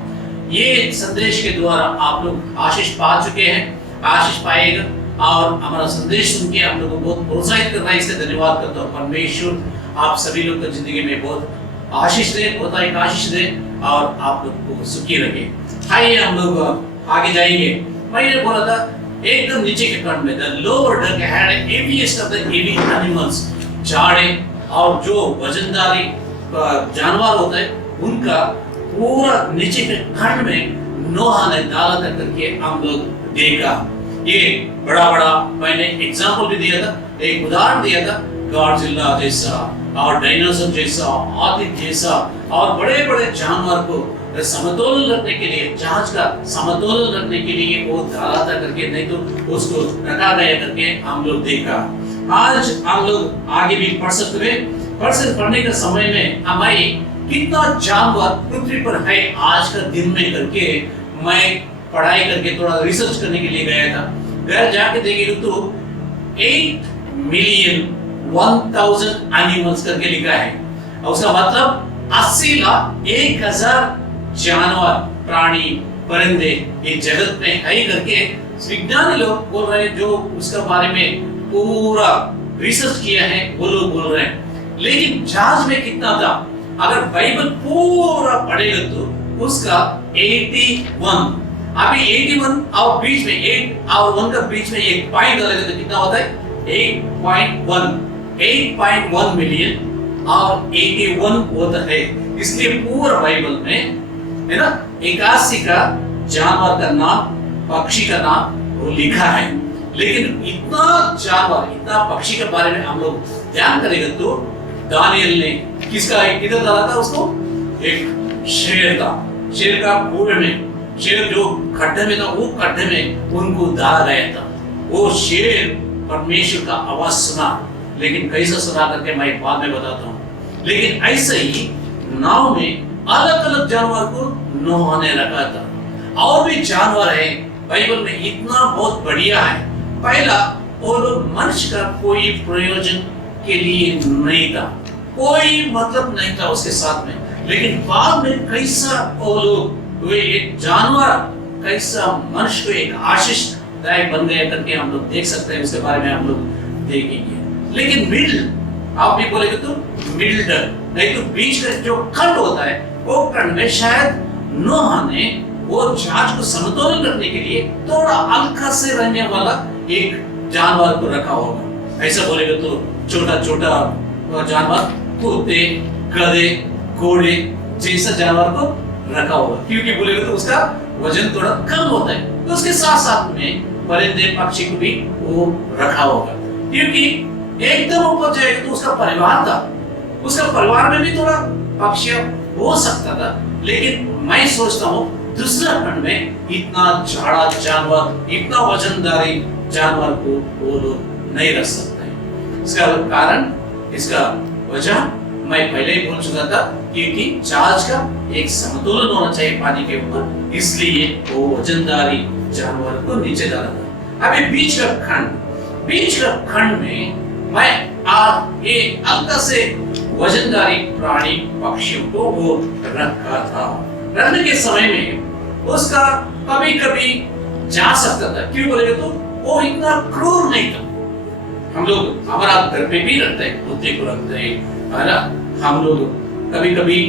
ये संदेश के द्वारा आप लोग आशीष पा चुके हैं, आशीष पाएगा, और हमारा संदेश सुन के आप लोगों को बहुत प्रोत्साहित कर रहा है, इससे धन्यवाद करता हूँ। परमेश्वर आप सभी लोग की जिंदगी में बहुत आशीष दे, बहुत आशीष दे, और आप लोग को सुखी रखे। आइए हम लोग आगे जाएंगे। मैंने बोला था एकदम नीचे के खंड में, the lower duck had the heaviest of the heavy animals, झाड़े और जो वजनदारी जानवर होता है उनका पूरा नीचे के खंड में नोहा ने डाला था करके हम लोग देखा। ये बड़ा बड़ा मैंने एग्जाम्पल भी दिया था, एक उदाहरण दिया था, गॉडजिला जैसा और डायनासोर जैसा, हाथी जैसा, और बड़े बड़े जानवर को समतोलन रखने के लिए, जहाज का समतोलन रखने के लिए वो डाला था करके, नहीं तो उसको रखा गया करके हम लोग देखा। आज हम लोग आगे भी पढ़ सकते हैं। पढ़ने का समय में हमें कितना जानवर पृथ्वी पर है आज का दिन में करके मैं पढ़ाई करके थोड़ा रिसर्च करने के लिए गया था। घर जाके देखेंगे तो 8,000,000 एनिमल्स करके लिखा है। उसका मतलब 80,01,000 जानवर, प्राणी, परिंदे ये जगत में है करके विज्ञानी लोग बोल रहे हैं, जो उसके बारे में पूरा रिसर्च किया है वो लोग बोल रहे हैं। लेकिन जहाज में कितना था? अगर बाइबल पूरा पढ़ेगा तो उसका 81। अभी 81 और बीच में 8 और 1 का बीच में एक पॉइंट डालेगा तो कितना होता है? 8.1 मिलियन और 81 होता है। इसलिए पूरा बाइबल में है ना 81 का जानवर का नाम, पक्षी का नाम वो लिखा है। लेकिन इतना जानवर, इतना पक्षी के बारे में हम लोग ध्यान करेंगे तो दानियल ने किसका किधर डाला था उसको? एक शेर था, शेर का पूरे में, शेर जो खड्डे में था वो खड्डे में उनको डाला गया था। वो शेर परमेश्वर का आवाज सुना, लेकिन कैसे सुना करके मैं बाद में बताता हूँ। लेकिन ऐसे ही नाव में अलग अलग जानवर को नोहा ने रखा था। और भी जानवर है बाइबल में, इतना बहुत बढ़िया है। पहला वो लोग मनुष्य का कोई प्रयोजन के लिए नहीं था, कोई मतलब नहीं था उसके साथ में। लेकिन बाद में कैसा वो लोग, वे एक जानवर कैसा मनुष्य को एक आशीष दायक बन गया करके हम लोग देख सकते हैं। उसके बारे में हम लोग देखेंगे। लेकिन मिडिल, आप भी बोलेंगे तो मिडिल डक, नहीं तो बीच का जो खंड होता है वो खंड में शायद नोहा ने वो जहाज को समतोलन रखने के लिए थोड़ा हल्का से रहने वाला एक जानवर को रखा होगा। ऐसा बोलेगा तो छोटा छोटा जानवर, कुत्ते, गधे, घोड़े जैसा जानवर को रखा होगा, क्योंकि बोलेगा तो उसका वजन थोड़ा कम होता है। तो उसके साथ साथ में परिंदे, पक्षी को भी वो रखा होगा, क्योंकि एकदम ऊपर जाएगा तो उसका परिवार था, उसका परिवार में भी थोड़ा पक्षी हो सकता था। लेकिन मैं सोचता हूँ दूसरा खंड में इतना झाड़ा जानवर, इतना वजनदारी जानवर को वो लोग नहीं रख सकते। इसका कारण, इसका वजह मैं पहले ही बोल चुका था, क्योंकि जहाज का एक समतोलन होना चाहिए पानी के ऊपर, इसलिए वो वजनदारी जानवर को नीचे डाला था। अभी बीच का खंड में मैं ये हल्का से वजनदारी प्राणी, पक्षियों को वो रखा था। रखने के समय में उसका कभी कभी जा सकता था। क्यों बोलेगा तो वो इतना क्रूर नहीं था। हम लोग हमारा घर पे भी रखते हैं, कुत्ते को रखते हैं, है ना। हम लोग कभी कभी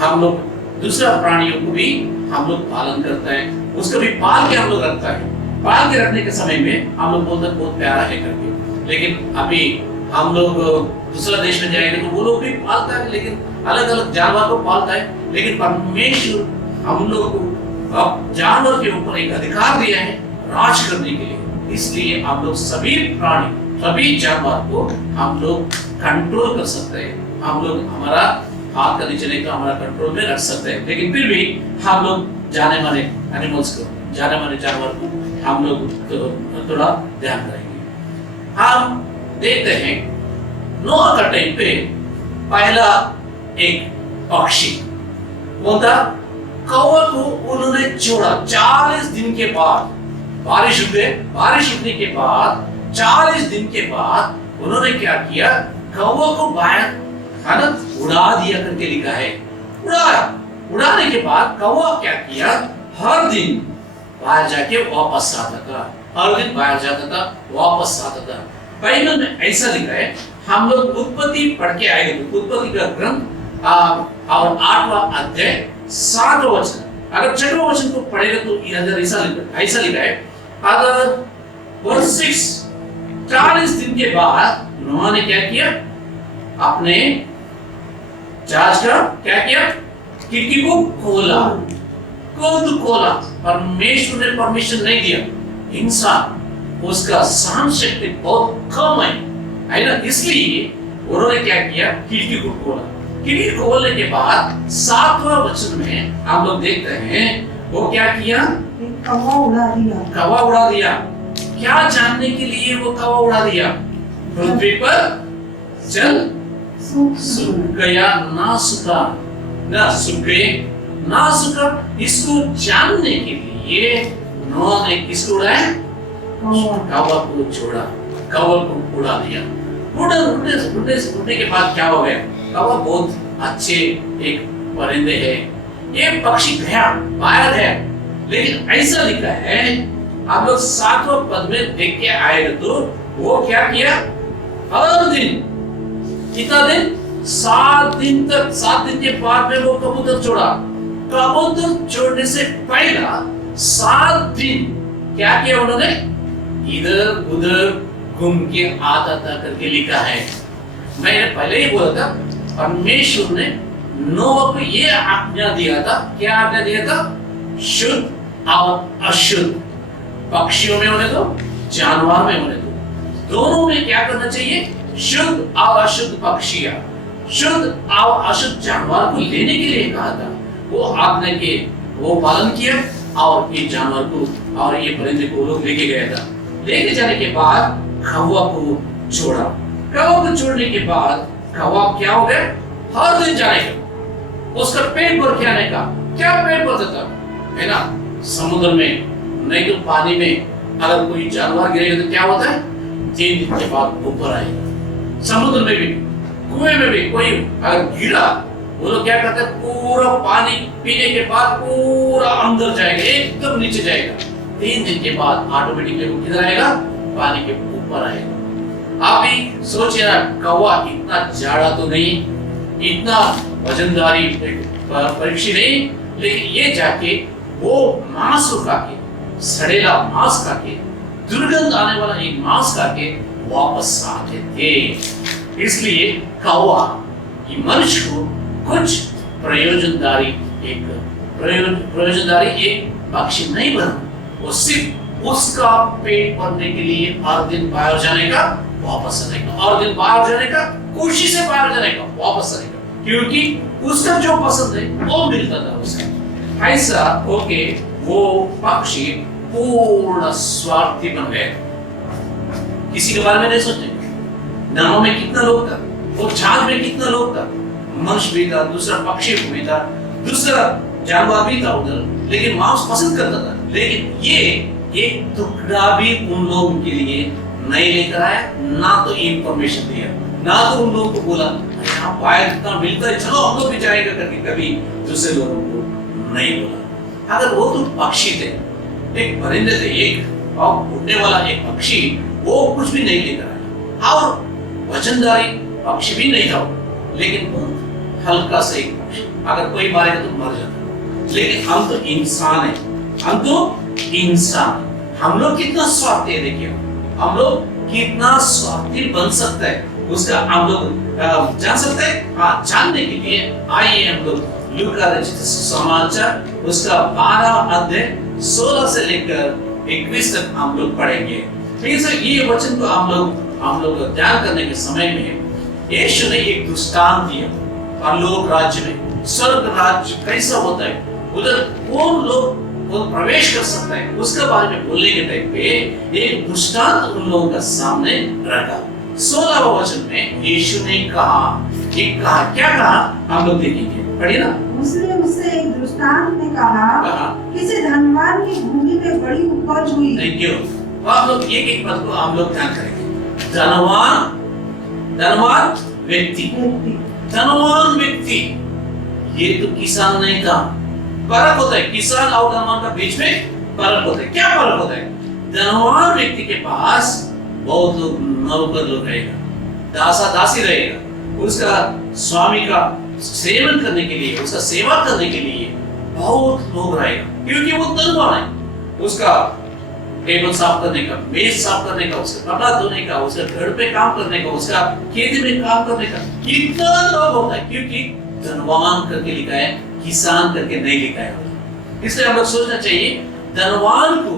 हम लोग दूसरा प्राणियों को भी हम लोग पालन करते हैं, उसको भी पाल के हम लोग रखता है। पाल के रखने के समय में हम लोग बोलते हैं बहुत प्यारा है करके, लेकिन अभी हम लोग दूसरा देश में जाएंगे तो वो लोग भी पालता है, लेकिन अलग अलग जानवर को पालता है। लेकिन परमेश्वर हम लोग को अब जानवर के ऊपर एक अधिकार दिया है राज करने के लिए। इसलिए हम लोग सभी प्राणी, सभी जानवर को हम लोग कंट्रोल कर सकते हैं। हम लोग हमारा हाथ का नीचे नहीं तो हमारा कंट्रोल में रख सकते हैं, लेकिन फिर भी हम लोग जाने वाले एनिमल्स को, जाने वाले जानवर को हम लोग तो थोड़ा ध्यान करेंगे। हम देखते हैं नोह का टाइम पे पहला एक पक्षी बोलता कौवा को उन्होंने छोड़ा 40 दिन के बाद। बारिश रुकने के बाद 40 दिन के बाद उन्होंने क्या किया, कौवा को बाहर है ना उड़ा दिया करके लिखा है। उड़ाने के बाद कौवा क्या किया, हर दिन बाहर जाके वापस आता था, हर दिन बाहर जाता था, वापस आता था। बाइबल में ऐसा लिखा है, हम लोग उत्पत्ति पढ़ के आए थे, उत्पत्ति का ग्रंथ और 8वां अध्याय 7वां वचन। अगर 6वां वचन को पढ़ेगा तो इधर ऐसा लिखा है, अगर वर्स 6 40 दिन के बाद नोह ने क्या किया, अपने जहाज का क्या किया, खिड़की को खोला। परमेश्वर ने परमिशन नहीं दिया। इंसान उसका सहन शक्ति बहुत कम है ना, इसलिए उन्होंने क्या किया, खिड़की को खोला। खिड़की खोलने के बाद 7वां वचन में हम लोग देखते हैं वो क्या किया, कौवा उड़ा दिया। क्या जानने के लिए वो कौवा उड़ा दिया, पृथ्वी पर जल सूख गया ना सूखा, ना सूखे ना सूखा। इसको जानने के लिए नोह ने किसको उड़ाया, कौवा को छोड़ा, कौवा को उड़ा दिया। उड़ने के बाद क्या हो गया, कौवा बहुत अच्छे एक परिंदे है, ये पक्षी गया बाहर है। लेकिन ऐसा लिखा है, आप लोग 7वां पद में देख के आएगा तो वो क्या किया, हर दिन कितना दिन, 7 दिन तक, 7 दिन के बाद में वो कबूतर छोड़ा। कबूतर छोड़ने से पहला 7 दिन क्या किया उन्होंने, इधर उधर घूम के आता था करके लिखा है। मैंने पहले ही बोला था, परमेश्वर ने नोह को ये आज्ञा दिया था, क्या आज्ञा दिया था, शुद्ध और अशुद्ध पक्षियों में होने दो, जानवर में होने दो, दोनों में क्या करना चाहिए, शुद्ध और अशुद्ध पक्षियां, शुद्ध और अशुद्ध जानवर को लेने के लिए कहा था। वो आज्ञा के वो पालन किया और ये जानवर को और ये परिंदे को लोग लेके गया था। लेके जाने के बाद कौवा को छोड़ा। कौवा को छोड़ने के बाद कौवा क्या हो गया, हर दिन जाने का, उसका पेट भर के आने का। क्या पेट भरता था, है ना, समुद्र में नहीं तो पानी में अगर कोई जानवर गिरेगा तो क्या होता है, 3 दिन के बाद ऊपर आएगा। समुद्र में भी, कुएं में भी कोई अगर गिरा, वो लोग क्या करते हैं, पूरा पानी पीने के बाद पूरा अंदर जाएगा, एकदम नीचे जाएगा। 3 दिन के बाद ऑटोमेटिकली वो किधर आएगा, पानी के ऊपर आएगा। आप भी सोचिए ना, कौवा इतना जाड़ा तो नहीं, इतना वजनदारी पक्षी नहीं, लेकिन ये जाके वो मांस खा के, सड़ेला मांस खा के, दुर्गंध आने वाला एक मांस खा के वापस आते थे। इसलिए कौवा ये मनुष्य को कुछ प्रयोजनदारी एक पक्षी नहीं बना, वो सिर्फ उसका पेट भरने के लिए हर दिन बाहर जाने का, वापस आने का, और दिन बाहर जाने का, खुशी से बाहर जाने का, वापस आने का, क्योंकि उसका जो पसंद है वो मिलता था उसका। ऐसा होके वो पक्षी पूर्ण स्वार्थी बन गए, किसी के बारे में नहीं सोचते। नाव में कितना लोग था, वो जहाज में कितना लोग था, मनुष्य भी था, दूसरा पक्षी भी था, दूसरा जानवर भी था उधर, लेकिन मांस पसंद करता था। लेकिन ये एक टुकड़ा भी उन लोगों के लिए नहीं लेकर आया, ना तो इंफॉर्मेशन दिया, ना तो उन लोगों को बोला यहाँ बाहर इतना मिलता है, चलो हम लोग भी जाएंगे करके कभी दूसरे लोगों को नहीं बोला। अगर वो तो पक्षी थे, एक परिंदे थे, एक और उड़ने वाला एक पक्षी, वो कुछ भी नहीं लेकर आया और वजनदारी पक्षी भी नहीं था, लेकिन बहुत हल्का सा एक पक्षी, अगर कोई मारेगा तो मर जाता। लेकिन हम तो इंसान हैं, हम तो इंसान, हम लोग कितना स्वार्थी है, देखिए हम लोग कितना स्वार्थी बन सकते हैं, उसका हम लोग जान सकते हैं। हाँ, जानने के लिए आइए हम लोग लूका रचित सुसमाचार उसका 12 अध्याय 16 से लेकर 21 तक हम लोग पढ़ेंगे। फिर से ये वचन को हम लोग ध्यान करने के समय में यीशु ने एक दृष्टांत दिया, परलोक राज्य में स्वर्ग राज्य कैसा होता है, उधर कौन लोग वो प्रवेश कर सकता है, उसके बारे में बोलने के टाइम पे एक दृष्टांत उन लोगों का सामने रखा। 16वां वचन में यीशु ने कहा, क्या कहा हम लोग देखेंगे, पढ़िए ना। उसने उससे एक दृष्टांत में कहा, किसी धनवान की भूमि में बड़ी उपज हुई। Thank you. तो आप लोग एक पद को हम लोग ध्यान करेंगे। धनवान व्यक्ति, ये तो किसान नहीं था। फर्क होता है किसान और धनवान का बीच में फर्क होता है। क्या फर्क होता है? धनवान व्यक्ति के पास बहुत लोग नौकर लोग रहेगा, दासा दासी रहेगा, उसका स्वामी का सेवन करने के लिए, उसका सेवा करने के लिए बहुत लोग रहेगा, क्योंकि वो धनवान है। उसका टेबल साफ करने का, मेज साफ करने का, उसका कपड़ा धोने का, उसका घर पे काम करने का, उसका खेती में काम करने का, कितना लोग होता है, क्योंकि धनवान करके लिखा है, किसान करके नहीं लिखा है। इसलिए हम लोग सोचना चाहिए, धनवान को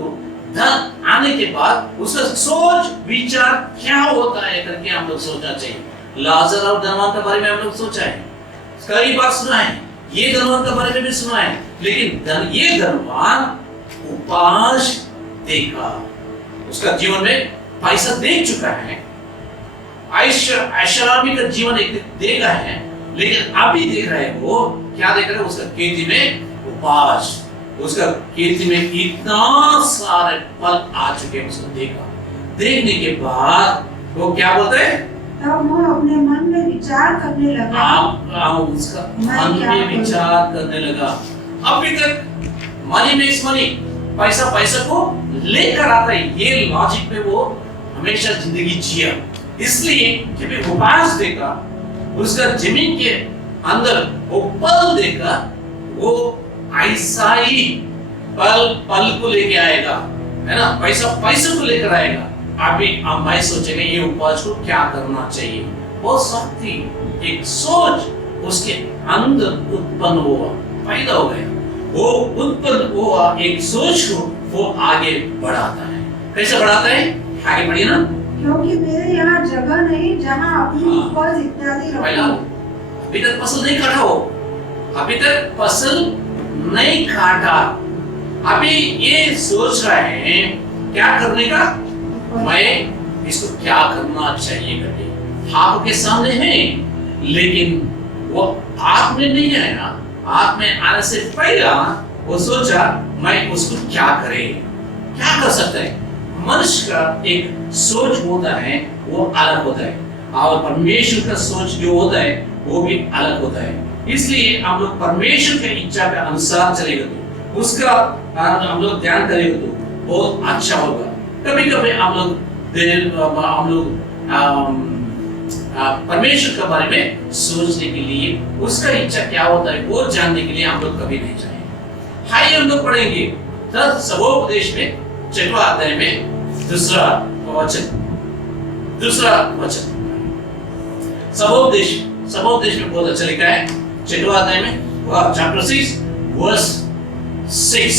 धन आने के बाद उसका सोच विचार क्या होता है करके हम लोग सोचना चाहिए। लाजर और धनवान के बारे में हम लोग सोचा है, कई बार सुना है, ये धनवान के बारे में भी सुना है, लेकिन ये धनवान उपवास देखा, उसका जीवन में पैसा देख चुका है, ऐश्वर्य का जीवन एक देखा है, लेकिन अभी देख रहा है, वो क्या देख रहा है, उसका खेती में उपवास, उसका खेती में इतना सारे फल आ चुके हैं, उसको देखा। देखने के बाद वो क्या बोलते हैं, तब वो अपने मन में विचार करने लगा, उसका मन में विचार करने लगा। अभी तक मनी मेक्स मनी, पैसा पैसा को लेकर आता है, ये लॉजिक में वो हमेशा जिंदगी जिया। इसलिए जब उपवास देखा, उसका जमीन के अंदर वो पल देखा, वो ऐसा ही पल को लेके आएगा, है ना, पैसा को लेकर आएगा। अभी हम भाई सोचेंगे ये उपवास को क्या करना चाहिए, बहुत स्वार्थी एक सोच उसके अंदर उत्पन्न हुआ, पैदा हो गया, वो उत्पन्न हुआ एक सोच को वो आगे बढ़ाता है। कैसे बढ़ाता है, आगे बढ़िए ना। क्योंकि मेरे यहाँ जगह नहीं जहाँ अपनी उपज इत्यादि रखूं। अभी तक फसल नहीं काटा हो, अभी तक फसल नहीं काटा, अभी ये सोच रहे हैं क्या करने का, मैं इसको क्या करना चाहिए करके आपके सामने है, लेकिन वो आप में नहीं आया। आप में आने से पहला वो सोचा मैं उसको क्या करें, क्या कर सकता है। मनुष्य का एक सोच होता है, वो अलग होता है, और परमेश्वर का सोच जो होता है वो भी अलग होता है। इसलिए हम लोग परमेश्वर की इच्छा के अनुसार चलेगा तो उसका हम लोग ध्यान करेंगे तो बहुत अच्छा होगा। कभी कभी हम लोग परमेश्वर के बारे में सोचने के लिए, उसका इच्छा क्या होता है वो जानने के लिए हम लोग कभी नहीं जाएंगे। हाई हम लोग पढ़ेंगे सबोपदेश में 6वां अध्याय में दूसरा वचन सबोपदेश में बहुत अच्छा लिखा है। 6वां अध्याय में चैप्टर 6 वर्स 6,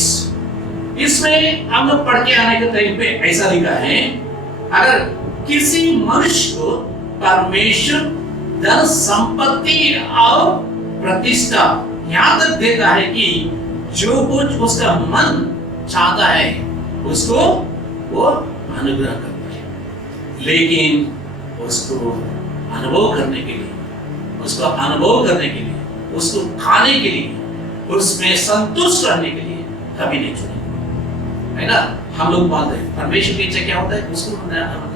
इसमें हम लोग पढ़ के आने के टाइम पे ऐसा लिखा है, अगर किसी मनुष्य को परमेश्वर धन संपत्ति और प्रतिष्ठा यहाँ तक देता है कि जो कुछ उसका मन चाहता है उसको वो अनुग्रह करता है, लेकिन उसको अनुभव करने के लिए, उसको खाने के लिए, उसमें संतुष्ट रहने के लिए कभी नहीं चुनेगा, है ना। हम लोग मानते हैं परमेश्वर की इच्छा क्या होता है, उसको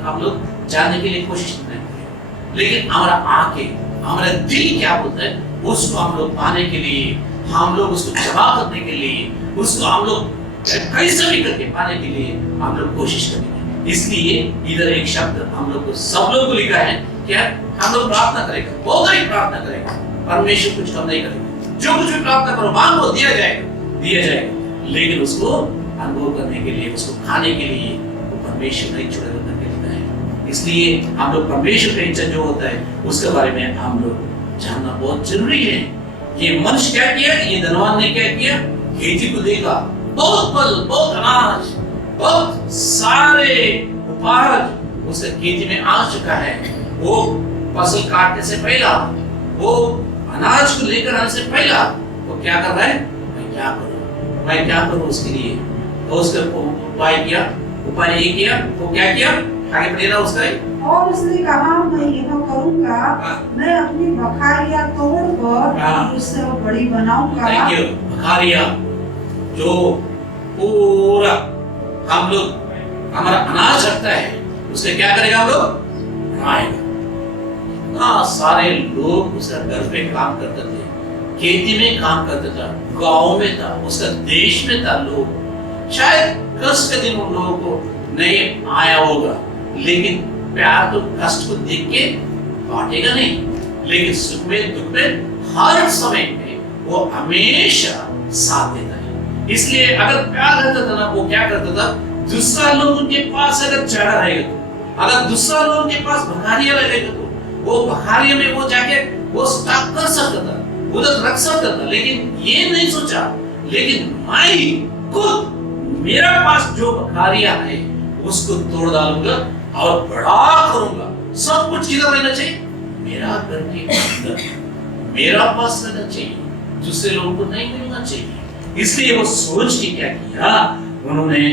हम लोग जानने के लिए कोशिश नहीं करते, लेकिन हमारा आंखें, हमारा दिल क्या बोलता है, उसको हम लोग पाने के लिए, हम लोग उसको जमा करने के लिए, उसको हम लोग कैसे भी करके पाने के लिए हम लोग कोशिश करेंगे। इसलिए इधर एक शब्द हम लोग को सब लोग को लिखा है, क्या हम लोग प्रार्थना करेंगे, बहुत ही प्रार्थना करेंगे, परमेश्वर कुछ कम नहीं करेगा। जो कुछ भी प्रार्थना करो मांगो, दिया जाएगा, लेकिन उसको अनुभव करने के लिए, उसको खाने के लिए वो परमेश्वर नहीं छोड़ेगा करके लिखा है। इसलिए हम लोग परमेश्वर का इच्छा जो होता है उसके बारे में हम लोग जानना बहुत जरूरी है। ये मनुष्य क्या किया, ये धनवान ने क्या किया, खेती को देखा, बहुत फल, बहुत अनाज, बहुत सारे उपज उसके खेती में आ चुका है। वो फसल काटने से पहला, वो अनाज को लेकर आने से पहला वो क्या कर रहा है, मैं क्या करूं उसके लिए। तो उसका उपाय ये किया, वो क्या किया, आगे बढ़ेगा उसका। और उसने कहा मैं यह करूंगा, मैं अपनी बखारियां तोड़कर उससे वो बड़ी बनाऊंगा। Thank you. बखारियां जो पूरा हम लोग हमारा अनाज रखता है, उससे क्या करेगा, हम लोग बनाएगा। सारे लोग उसका घर पे काम करते थे, खेती में काम करता था, गांव में था, उसका देश में था। लोग शायद कष्ट के दिन उन लोगों को नहीं आया होगा, लेकिन प्यार तो कष्ट को देख के बांटेगा नहीं, लेकिन सुख में दुख में हर समय में वो हमेशा साथ देता है। इसलिए अगर प्यार रहता था ना, वो क्या करता था, दूसरा लोग उनके पास अगर चढ़ा रहेगा तो, अगर दूसरा लोग उनके पास बखारियां लगेगा तो वो बखारियों में वो जाके वो स्टॉक कर सकता था, उधर रख सकता था, लेकिन ये नहीं सोचा, लेकिन मैं खुद मेरा पास जो बखारियां है उसको तोड़ डालूंगा और बड़ा करूंगा। सब कुछ किधर रहना चाहिए, मेरा घर के अंदर, मेरा पास रहना चाहिए, दूसरे लोगों को नहीं मिलना चाहिए। इसलिए वो सोच के क्या किया, उन्होंने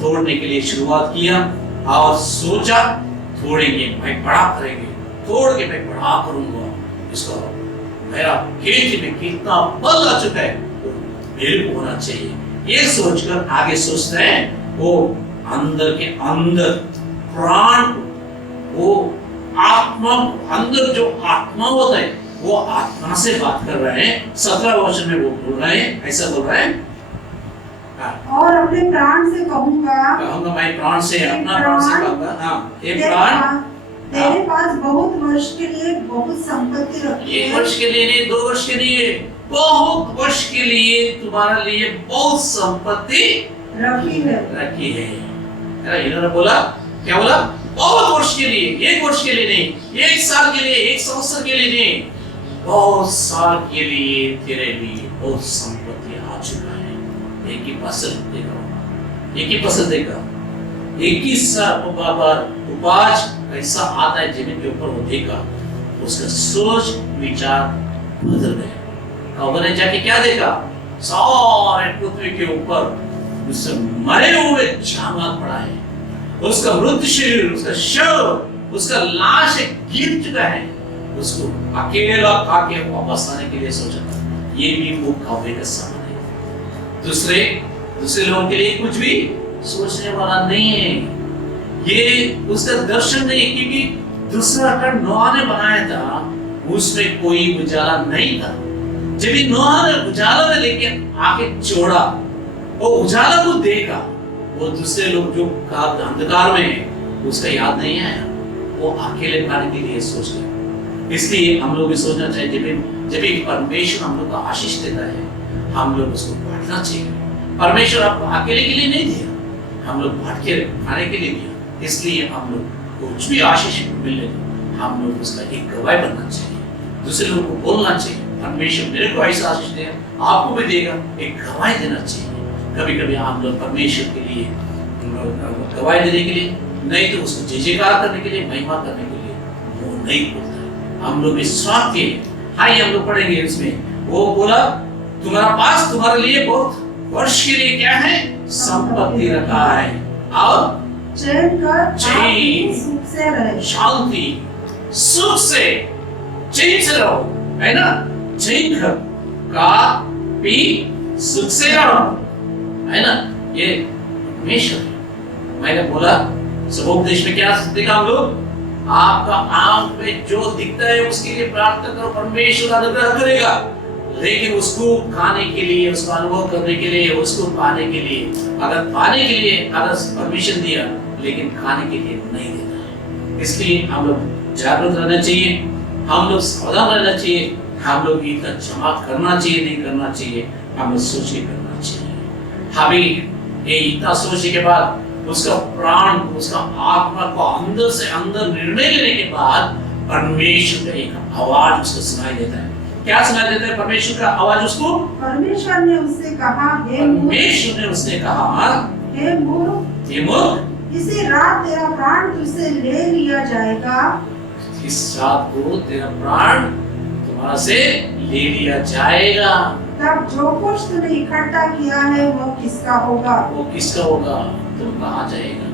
तोड़ने के लिए शुरुआत किया और सोचा तोड़ेंगे, मैं बड़ा करेंगे, तोड़ के मैं बड़ा करूंगा इसको। मेरा खेती में कितना फल आ चुका है वो मेरे को होना चाहिए, ये सोचकर आगे सोचते हैं। वो अंदर के अंदर प्राण, वो आत्मा, अंदर जो आत्मा होता है वो आत्मा से बात कर रहे हैं। 17 वर्ष में वो बोल रहे हैं, ऐसा बोल रहे हैं, और अपने प्राण से कहूंगा, मैं प्राण से, अपना प्राण से कहूंगा, हाँ, ये प्राण तेरे पास बहुत वर्ष के लिए बहुत संपत्ति रखी है। 1 वर्ष के लिए नहीं, 2 वर्ष के लिए, बहुत वर्ष के लिए तुम्हारे लिए बहुत संपत्ति रखी है। इन्होंने बोला, क्या बोला, बहुत वर्ष के लिए, 1 वर्ष के लिए नहीं, 1 साल के लिए, 1 संवत्सर के लिए नहीं, बहुत साल के लिए तेरे लिए बहुत संपत्ति आ चुका है। एक ही फसल देगा, एक ही फसल देगा, एक ही उपज कैसा आता है जमीन के ऊपर वो देगा। उसका सोच विचार बदल गए। कौन ने जाके क्या देखा, सारे पृथ्वी के ऊपर उससे मरे हुए जानवर पड़ा है, उसका मृत शरीर, उसका शव, उसका लाश गिर चुका है। उसको अकेला खा के वापस आने के लिए सोचा था। ये भी वो कौवे का समान है। दूसरे लोगों के लिए कुछ भी सोचने वाला नहीं है। ये उसका दर्शन नहीं, क्योंकि दूसरा घर नोआ ने बनाया था, उसमें कोई उजाला नहीं था। जब नोआ ने उजाला में लेके आके छोड़ा, वो उजाला को देखा, वो दूसरे लोग जो अंधकार में है उसका याद नहीं आया, वो अकेले खाने के लिए सोच गया। इसलिए हम लोग भी सोचना चाहिए, जब भी परमेश्वर हम लोग को आशीष देता है, हम लोग उसको बांटना चाहिए। परमेश्वर आपको अकेले के लिए नहीं दिया, हम लोग बांट के खाने के लिए दिया। इसलिए हम लोग कुछ भी आशीष मिले तो हम लोग उसका एक गवाह बनना चाहिए, दूसरे लोगों को बोलना चाहिए, परमेश्वर मेरे को ऐसा आशीष दे, आपको भी देगा, एक गवाह देना चाहिए। कभी कभी हम लोग परमेश्वर के लिए गवाह देने के लिए नहीं, तो उसको जय जयकार करने के लिए, महिमा करने के लिए वो नहीं बोलता है। हम लोग स्वार्थ के, हाई हम लोग पढ़ेंगे इसमें, वो बोला तुम्हारा पास तुम्हारे लिए बहुत वर्ष के लिए क्या है, संपत्ति रखा है, और चैन कर, सुख से रहे, शांति सुख से चैन से रहो, है ना, चैन कर, का पी सुख से रहो, है ना। ये परमेश्वर, मैंने बोला सबोपदेश में क्या देखा हम लोग, आपका आंख में जो दिखता है उसके लिए प्रार्थना करो, परमेश्वर अनुग्रह करेगा। लेकिन उसको खाने के लिए, उसको अनुभव करने के लिए, उसको पाने के लिए, अगर पाने के लिए अगर परमिशन दिया, लेकिन खाने के लिए नहीं देता। इसलिए हम लोग जागरूक रहना चाहिए, हम लोग सावधान रहना चाहिए, हम लोग इतना जमा करना चाहिए नहीं करना चाहिए, हम लोग सोच के करना चाहिए। हमें ये इतना सोचने के बाद उसका प्राण, उसका आत्मा को अंदर से अंदर निर्णय लेने के बाद परमेश्वर का एक आवाज उसको सुनाई देता है। क्या सुनाई देता है परमेश्वर का आवाज उसको? परमेश्वर ने उससे कहा, हे मूर्ख, परमेश्वर ने उसने कहा, हे मूर्ख, हे मूर्ख, इसी रात तेरा प्राण तुझसे ले लिया जाएगा। इस रात को तेरा प्राण तुम्हारा से ले लिया जाएगा। तब जो कुछ तूने इकट्ठा किया है वो किसका होगा? वो किसका होगा? तुम कहाँ जाएगा?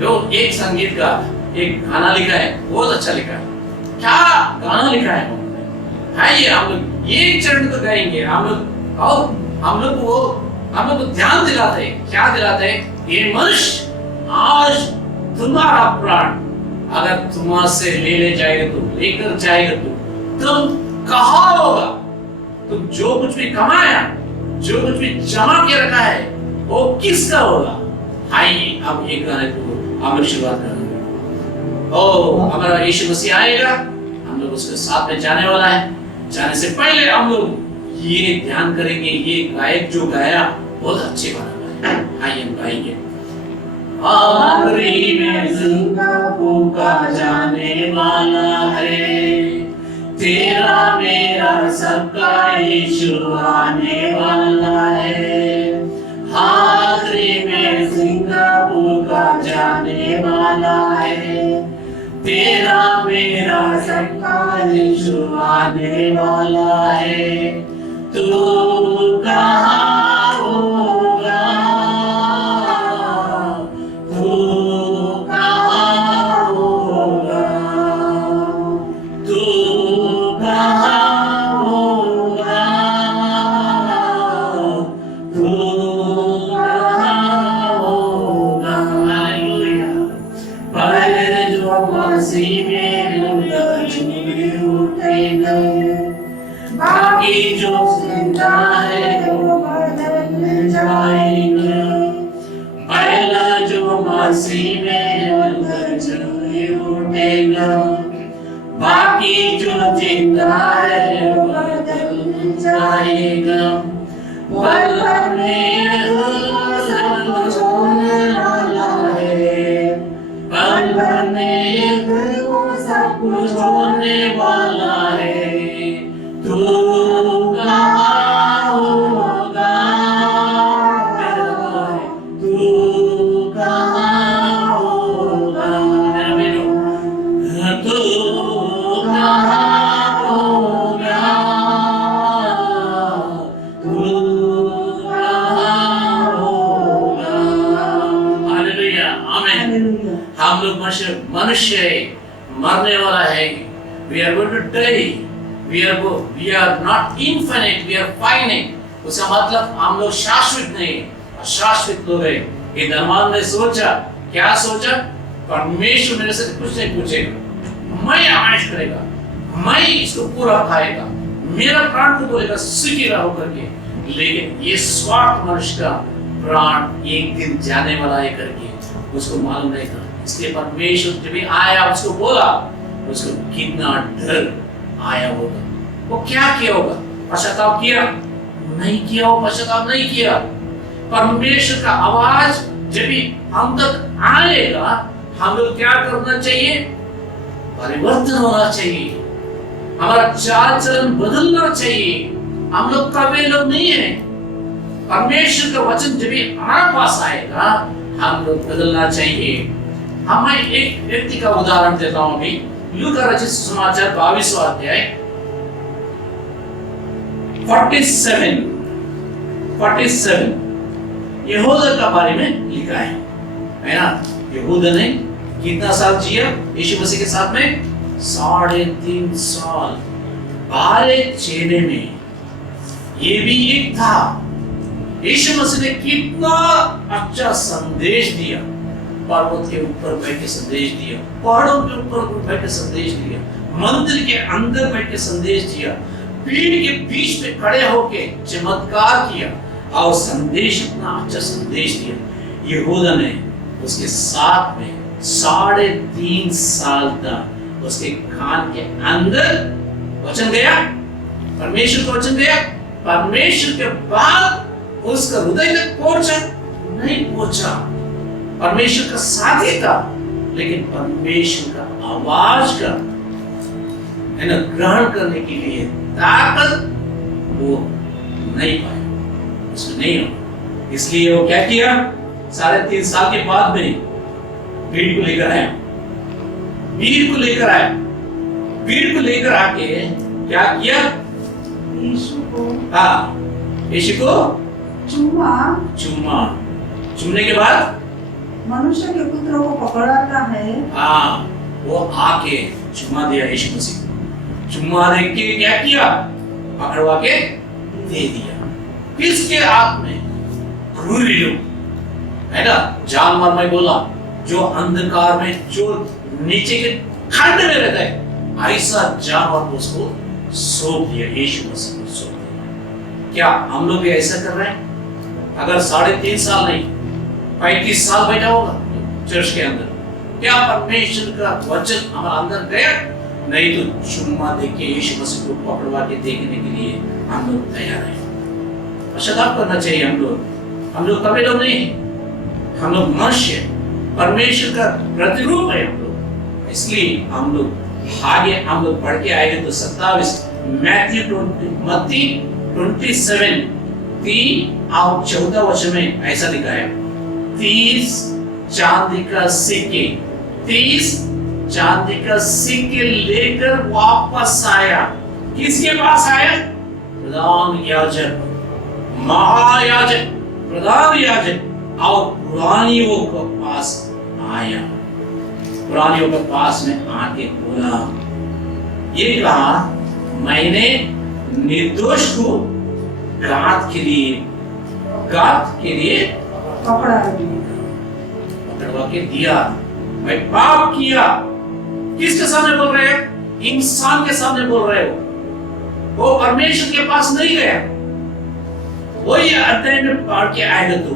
जो एक संगीत का एक गाना लिखा है, बहुत अच्छा लिखा है। क्या गाना लिखा है उन्होंने? है ये हम लोग ये चरण तो गाएंगे, हम लोग और हम लोग को ध्यान दिलाते हैं। क्या दिलाते हैं? ये मनुष्य आज तुम्हारा प्राण अगर तुम्हारे से ले जाएगा, तो लेकर जाएगा, तो तुम कहाँ होगा? तुम जो कुछ भी कमाया, जो कुछ भी जमा के रखा है, वो किसका होगा? आइए हम एक गाने को हम लोग शुरुआत करेंगे। ओ हमारा यीशु मसीह आएगा, हम लोग उसके साथ में जाने वाला है। जाने से पहले हम लोग ये ध्यान करेंगे, ये गायक जो गाया बहुत अच्छे गाना गाया। आइए हम गाएंगे। आखिरी में जिंदा फूका जाने वाला है, तेरा मेरा सबका यीशु आने वाला है। आखिरी में जिंदा फूका जाने वाला है, तेरा मेरा सबका यीशु आने वाला है। तू कहाँ होगा? तू कहाँ होगा? तू कहाँ होगा? तू कहाँ होगा? हालेलुया। पहले जो मसीह में उठेगा, बाकी जो जिंदा है वो बदल जाएगा। पहला जो मसीह में उठेगा, बाकी जो जिंदा है वो बदल जाएगा। पल भर में सब कुछ होने वाला है, पल भर में सब कुछ होने वाला है। तू कहाँ होगा? तू कहाँ होगा? तू कहाँ होगा? तू कहाँ होगा? हालेलुया, आमीन। हम लोग मनुष्य है, मरने वाला है। We are going to die. We are not infinite. We are finite. उसका मतलब हम लोग शाश्वत नहीं, अशाश्वत लोग हैं। ये धर्मात्मा ने सोचा, क्या सोचा? परमेश्वर मेरे से कुछ नहीं पूछेगा, मैं आमाइश करेगा, मैं इसको पूरा खाएगा, मेरा प्राण को बोलेगा सुखी रहो करके। लेकिन ये स्वार्थ मनुष्य का प्राण एक दिन जाने वाला है करके उसको मालूम नहीं था। इसलिए परमेश्वर जब भी आया उसको बोला, उसको कितना डर आया होगा। वो क्या किया होगा? पश्चाताप किया नहीं किया? वो पश्चाताप नहीं किया। परमेश्वर का आवाज जब भी हम तक आएगा, हम लोग क्या करना चाहिए? परिवर्तन होना चाहिए, हमारा चाल चलन बदलना चाहिए। हम लोग कभी लोग नहीं है। परमेश्वर का वचन जब भी हमारे पास आएगा, हम लोग बदलना चाहिए। मैं एक व्यक्ति का उदाहरण देता हूं। अभी लूका रचित सुसमाचार 22वां अध्याय 47 यहूदा का बारे में लिखा है ना? यहूदा ने कितना साल जिया यीशु मसीह के साथ में? 3.5 साल। 12 चेले में ये भी एक था। यीशु मसीह ने कितना अच्छा संदेश दिया। पर्वत के ऊपर बैठ के संदेश दिया, पहाड़ों के ऊपर बैठ के संदेश दिया, मंदिर के अंदर बैठ के संदेश दिया, भीड़ के बीच में खड़े होके चमत्कार किया और संदेश, इतना अच्छा संदेश दिया। यहूदा ने उसके साथ में 3.5 साल तक उसके कान के अंदर वचन गया, परमेश्वर का वचन गया। परमेश्वर के बाद उसका हृदय तक पहुंचा नहीं पहुंचा। परमेश्वर का साथ ही था, लेकिन परमेश्वर का आवाज का है ना ग्रहण करने के लिए ताकत वो नहीं पाया, उसमें नहीं हो। इसलिए वो क्या किया, 3.5 साल के बाद में भीड़ को लेकर आया, भीड़ को लेकर आया, भीड़ को लेकर आके क्या किया, यीशु को यीशु को चूमा, चूमने के बाद मनुष्य के पुत्र को पकड़ाता है। वो आके चुम्मा दिया यीशु मसीह को। चुम्मा दे के क्या किया, पकड़वा के दे दिया। किसके हाथ में, क्रूरी लोग है ना, जानवर में बोला जो अंधकार में, जो नीचे के खंड में रहता है, ऐसा जानवर को उसको सौंप दिया, यीशु मसीह को सौंप दिया। क्या हम लोग भी ऐसा कर रहे हैं? अगर 3.5 साल नहीं 35 साल बैठा होगा चर्च के अंदर, क्या परमेश्वर का वचन हमारे अंदर गया? नहीं तो चुम्मा देके यीशु मसीह को पकड़वा के देखने के लिए हम लोग तैयार हैं। पश्चाताप करना चाहिए हम लोग कभी लोग नहीं, हम लोग मनुष्य, परमेश्वर का प्रतिरूप है हम लोग। इसलिए हम लोग आगे हम लोग बढ़ के आएंगे तो 27 मत्ती 27 3 और 14 वचन में ऐसा लिखा है, 30 चांदी का सिक्के, 30 चांदी का सिक्के लेकर वापस आया। किसके पास आया? प्रधान याजक, महायाजक, प्रधान याजक और पुरानियों के पास आया। पुरानियों के पास में आके बोला, ये कहा, मैंने निर्दोष को गात के लिए पकड़वा के दिया। मैं पाप किया। किसके सामने बोल रहे हैं? इंसान के सामने बोल रहे हो। वो परमेश्वर के पास नहीं गया। वही अध्याय में पढ़ के आएगा तो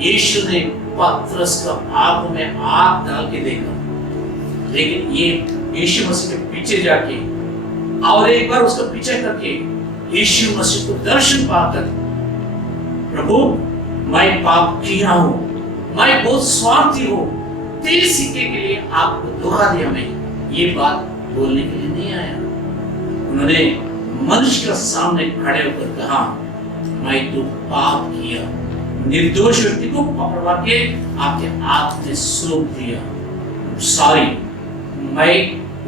यीशु ने पतरस का आंखों में आग डाल के देखा, लेकिन ये यीशु मसीह के पीछे जाके और एक बार उसका पीछे करके यीशु मसीह को दर्शन पाकर, प्रभु मैं पाप किया हूं, मैं बहुत स्वार्थी हूं, तेरे सिक्के के लिए आपको धोखा दिया, मैं ये बात बोलने के लिए नहीं आया। उन्होंने मनुष्य के सामने खड़े होकर कहा, मैं तो पाप किया, निर्दोष व्यक्ति को पकड़वा के आपके हाथ में सौंप दिया, सॉरी, मैं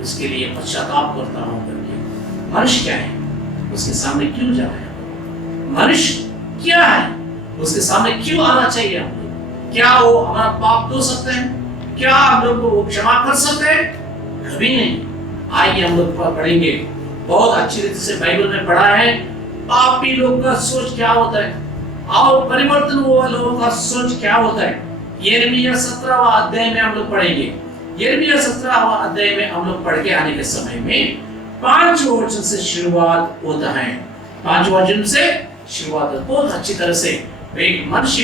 उसके लिए पश्चाताप करता हूं करके। मनुष्य क्या है? उसके सामने क्यों जाए? मनुष्य क्या है? उसके सामने क्यों आना चाहिए? क्या वो हमारा पाप धो सकते हैं? क्या हम लोग को क्षमा कर सकते हैं? कभी नहीं। आइए हम लोग पढ़ेंगे, बहुत अच्छी रीति से बाइबल में पढ़ा है, पापी लोग का सोच क्या होता है और परिवर्तन हुआ लोगों का सोच क्या होता है। यिर्मयाह 17वां अध्याय में हम लोग पढ़ेंगे। यिर्मयाह 17वां अध्याय में हम लोग पढ़ के आने के समय में 5 वचन से शुरुआत होता है। 5 वचन से शुरुआत बहुत अच्छी तरह से। एक मनुष्य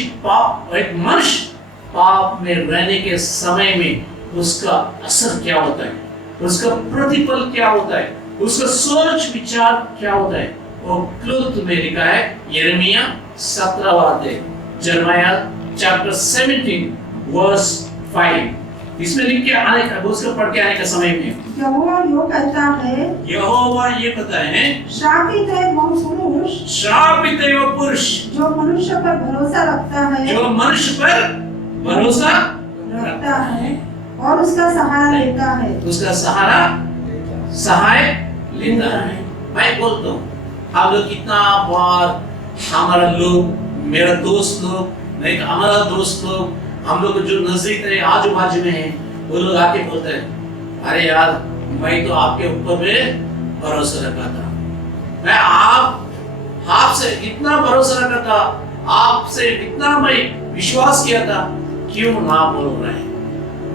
पाप में रहने के समय में उसका असर क्या होता है, उसका प्रतिफल क्या होता है, उसका सोच विचार क्या होता है, वो क्लुप्त में लिखा है। यिर्मयाह 17वां अध्याय, जर्माया चैप्टर 17 वर्स 5, इसमें लिख के आने का, उसको पढ़ के आने का समय में यहोवा ये कहता है, श्रापित है वो पुरुष जो मनुष्य पर भरोसा रखता है और उसका सहारा लेता है। मैं बोलता हूँ, हम लोग कितना बार हमारा लोग, मेरा दोस्त लोग, नहीं तो हमारा दोस्त लोग, हम लोग जो नजदीक है, आजू बाजू में है, वो लोग आके बोलते हैं, अरे यार मैं तो आपके ऊपर में भरोसा रखा था, मैं आपसे इतना भरोसा रखा था, आपसे इतना मैं विश्वास किया था, क्यों ना बोल रहे हैं?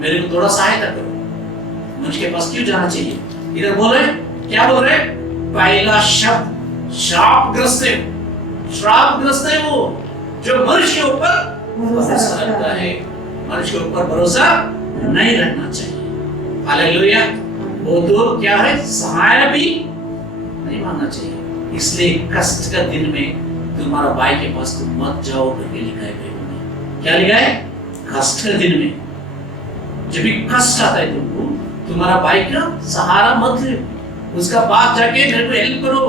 मेरे को थोड़ा सहायता करो, मनुष्य के पास क्यों जाना चाहिए? इधर बोल रहे, क्या बोल रहे? पहला शब्द शापग्रस्त है, श्रापग्रस्त है वो जो मनुष्य के ऊपर भरोसा रखता है। मनुष्य के ऊपर भरोसा नहीं रखना चाहिए। हालेलुया। वो तो क्या है, सहाय भी नहीं मानना चाहिए। इसलिए कष्ट का दिन में तुम्हारा भाई के पास तुम मत जाओ करके लिखा है बाइबल में। क्या लिखा है? कष्ट के दिन में जब भी कष्ट आता है तुमको, तुम्हारा भाई का सहारा मत लो, उसका पास जाके मेरे को हेल्प करो,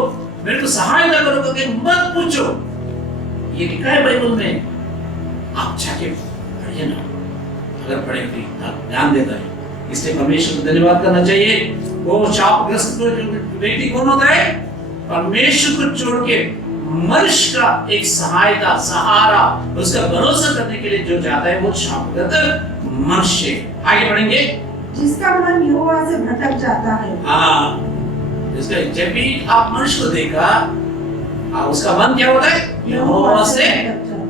मेरे को सहायता करो करके मत पूछो। ये लिखा है बाइबल में। आप जाके पढ़िए ना, अगर पढ़ेंगे तो ध्यान देता है। इसलिए परमेश्वर को धन्यवाद करना चाहिए। वो शापग्रस्त व्यक्ति कौन होता है? परमेश्वर को छोड़ के मनुष्य का एक सहायता, सहारा, उसका भरोसा करने के लिए जो जाता है वो शापग्रस्त मनुष्य। आगे बढ़ेंगे। जिसका मन यहोवा से भटक जाता है। हाँ, इसका जब भी आप मनुष्य को देखा, उसका मन क्या होता है? यहोवा से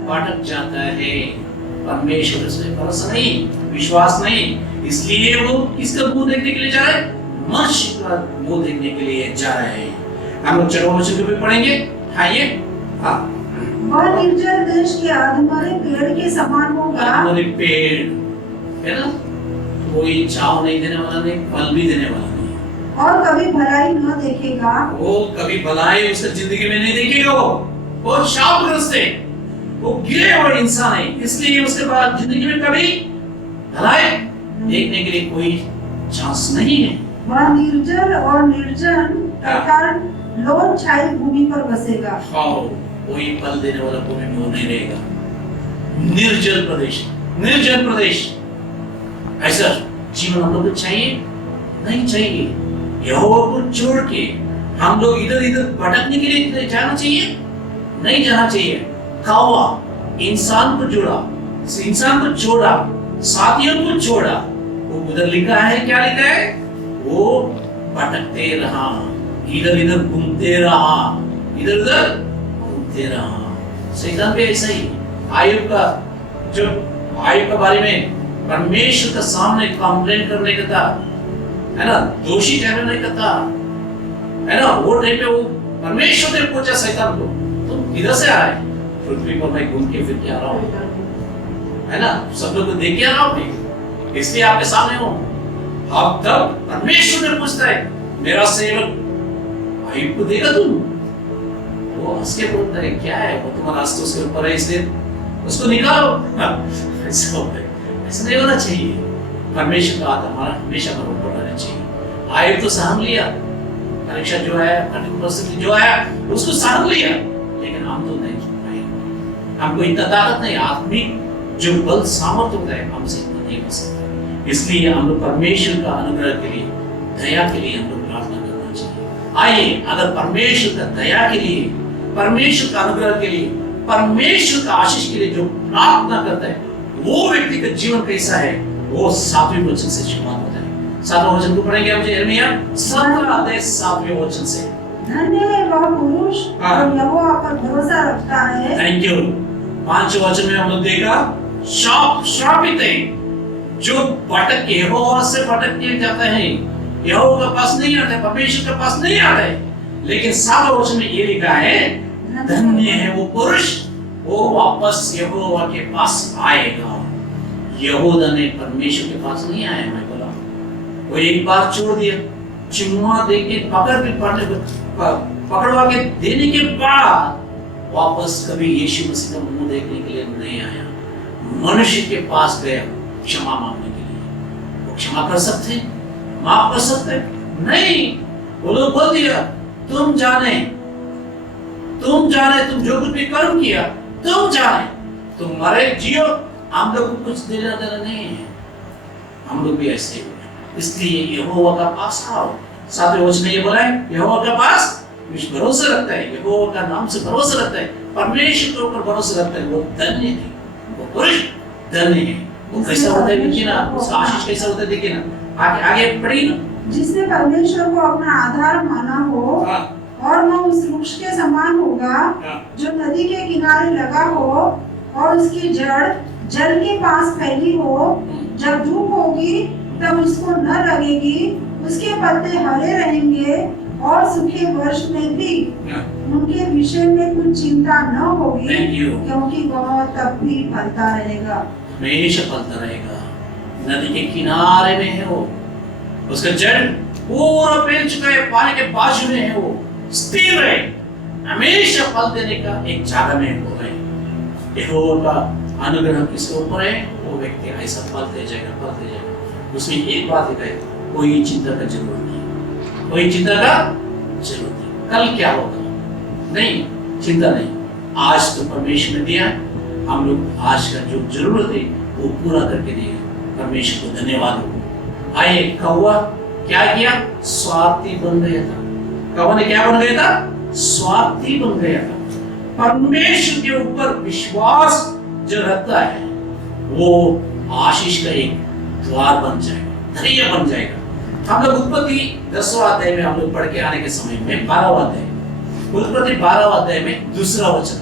भटक जाता है। परमेश्वर से भरोसा नहीं, विश्वास नहीं, इसलिए वो किसका मुंह देखने के लिए जा रहा है? मनुष्य का मुंह देखने के लिए जा रहा है। हम लोग 4वां वचन भी पढ़ेंगे। हाँ, ये वह निर्जल देश के अधमरे पेड़ के समान होगा। अधमरे पेड़ है ना, कोई छांव नहीं देने वाला, नहीं फल भी देने वाला नहीं, और कभी भलाई न देखेगा। वो कभी भलाई उसकी जिंदगी में नहीं देखेगा। वो शापग्रस्त है, वो गिरे हुए इंसान है, इसलिए उसके बाद जिंदगी में कभी भलाई देखने के लिए कोई चांस नहीं है। वह निर्जल और निर्जन तथा लोन छाई भूमि पर बसेगा। कोई फल देने वाला भूमि में वो नहीं रहेगा। निर्जल प्रदेश, निर्जन प्रदेश, ऐसा जीवन हम लोग को चाहिए नहीं चाहिए? यहोवा को छोड़ के हम लोग इधर इधर भटकने के लिए जाना चाहिए नहीं जाना चाहिए? कौवा इंसान को जोड़ा, इंसान को छोड़ा, साथियों को छोड़ा, वो उधर लिखा है, क्या लिखा है? वो भटकते रहा, इधर इधर घूमते रहा, इधर उधर घूमते रहा। शैतान भी ऐसा ही। आयुब के बारे में परमेश्वर के सामने कंप्लेन करने का था, है ना, दोषी ठहराने का था, है ना। वो टाइम पे वो परमेश्वर ने पूछा शैतान को, तुम किधर से आए? पृथ्वी पर मैं घूम के फिर के आ रहा हूँ, है ना, सब लोग को देख के आ रहा हूँ, इसलिए आपके सामने हूँ। अब तब परमेश्वर ने पूछता है, मेरा सेवक आयुब को देखा तुम? वो हंस के बोलता है, क्या है वो तुम्हारा हस्त उसके ऊपर है, इसलिए उसको निकालो। ऐसा होता है, ऐसा नहीं होना चाहिए। परमेश्वर का हाथ हमारा हमेशा पर ऊपर रहना चाहिए। आयुब तो सहन लिया, परीक्षा जो है, कठिन परिस्थिति जो है, उसको सहन लिया, लेकिन हम तो नहीं। हमको इतना ताकत नहीं, आत्मिक जो बल सामर्थ्य होता है हमसे इतना नहीं हो सकता। इसलिए हम लोग परमेश्वर का अनुग्रह के लिए, दया के लिए हम लोग प्रार्थना करना चाहिए। आइए, अगर परमेश्वर का दया के लिए, परमेश्वर का अनुग्रह के लिए, परमेश्वर का आशीष के लिए जो प्रार्थना करता है, वो व्यक्ति का जीवन कैसा है, वो 7वें वचन से शुरुआत होता है। 7वां वचन को पढ़ेंगे हम यिर्मयाह 17 अध्याय 7वें वचन से। धन्य है वह पुरुष जो यहोवा पर भरोसा रखता है। Thank you. 5वें वचन में हम लोग देखा, श्रापित है जो भटक के, यहोवा से भटक के जाते हैं, यहोवा के पास नहीं आते, परमेश्वर के पास नहीं आते। लेकिन 7वें वचन में ये लिखा है, धन्य है वो पुरुष, वो वापस यहोवा के पास आएगा। यहूदा ने परमेश्वर के पास नहीं आया, मैं बोला, वो एक बार छोड़ दिया, चुम्मा दे के पकड़वा के देने के बाद वापस कभी यीशु मसीह का मुंह देखने के लिए नहीं आया। मनुष्य के पास गया क्षमा मांगने के लिए। वो क्षमा कर सकते, माफ कर सकते नहीं। वो लोग बोल दिया, तुम जाने तुम जो कुछ भी कर्म किया, तुम जाने, तुम मरे जियो, हम लोग को कुछ देना देना नहीं है। हम लोग भी ऐसे हुए, इसलिए यहोवा का पास आओ। 7वें वचन में ये बोला है, यहोवा का पास भरोसा रखता है, यहोवा का नाम से भरोसा रखता है, परमेश्वर के ऊपर भरोसा रखता है, वो धन्य है, वो पुरुष धन्य है। वो कैसा होता है देखिए ना, उसका आशीष कैसा होता है देखिए ना। आगे पढ़िए ना। जिसने परमेश्वर को अपना आधार माना हो, और वह उस वृक्ष के समान होगा जो नदी के किनारे लगा हो और उसकी जड़ जल के पास फैली हो। जब धूप होगी तब उसको न लगेगी, उसके पत्ते हरे रहेंगे और सूखे वर्ष में भी हाँ, उनके विषय में कुछ चिंता न होगी, Thank you. क्योंकि वह तब भी फलता रहेगा। हमेशा फलता रहेगा। नदी के किनारे में है वो, उसका जड़ पूरा फैल चुका है, पानी के बाजू में है वो, स्थिर है, हमेशा फल देने का एक जगह में वो है। यहोवा का अनुग्रह किसके ऊपर है, वो व्यक्ति ऐसा फलते जाएगा। उसमें एक बात लिखा है, कोई चिंता का जरूरत नहीं, कोई चिंता का जरूरत नहीं। कल क्या होगा नहीं, चिंता नहीं। आज तो परमेश्वर ने दिया, हम लोग आज का जो जरूरत है वो पूरा करके देगा। परमेश्वर को धन्यवाद हो। आइए, कौवा क्या किया, स्वार्थी बन गया था। कौवा ने क्या बन गया था, स्वार्थी बन गया था। परमेश्वर के ऊपर विश्वास जो रखता है वो आशीष का एक द्वार बन जाएगा, दरिया बन जाएगा। हम लोग उत्पत्ति 10वां अध्याय में हम लोग पढ़ के आने के समय में 12वां अध्याय, उत्पत्ति 12वां अध्याय में 2रा वचन,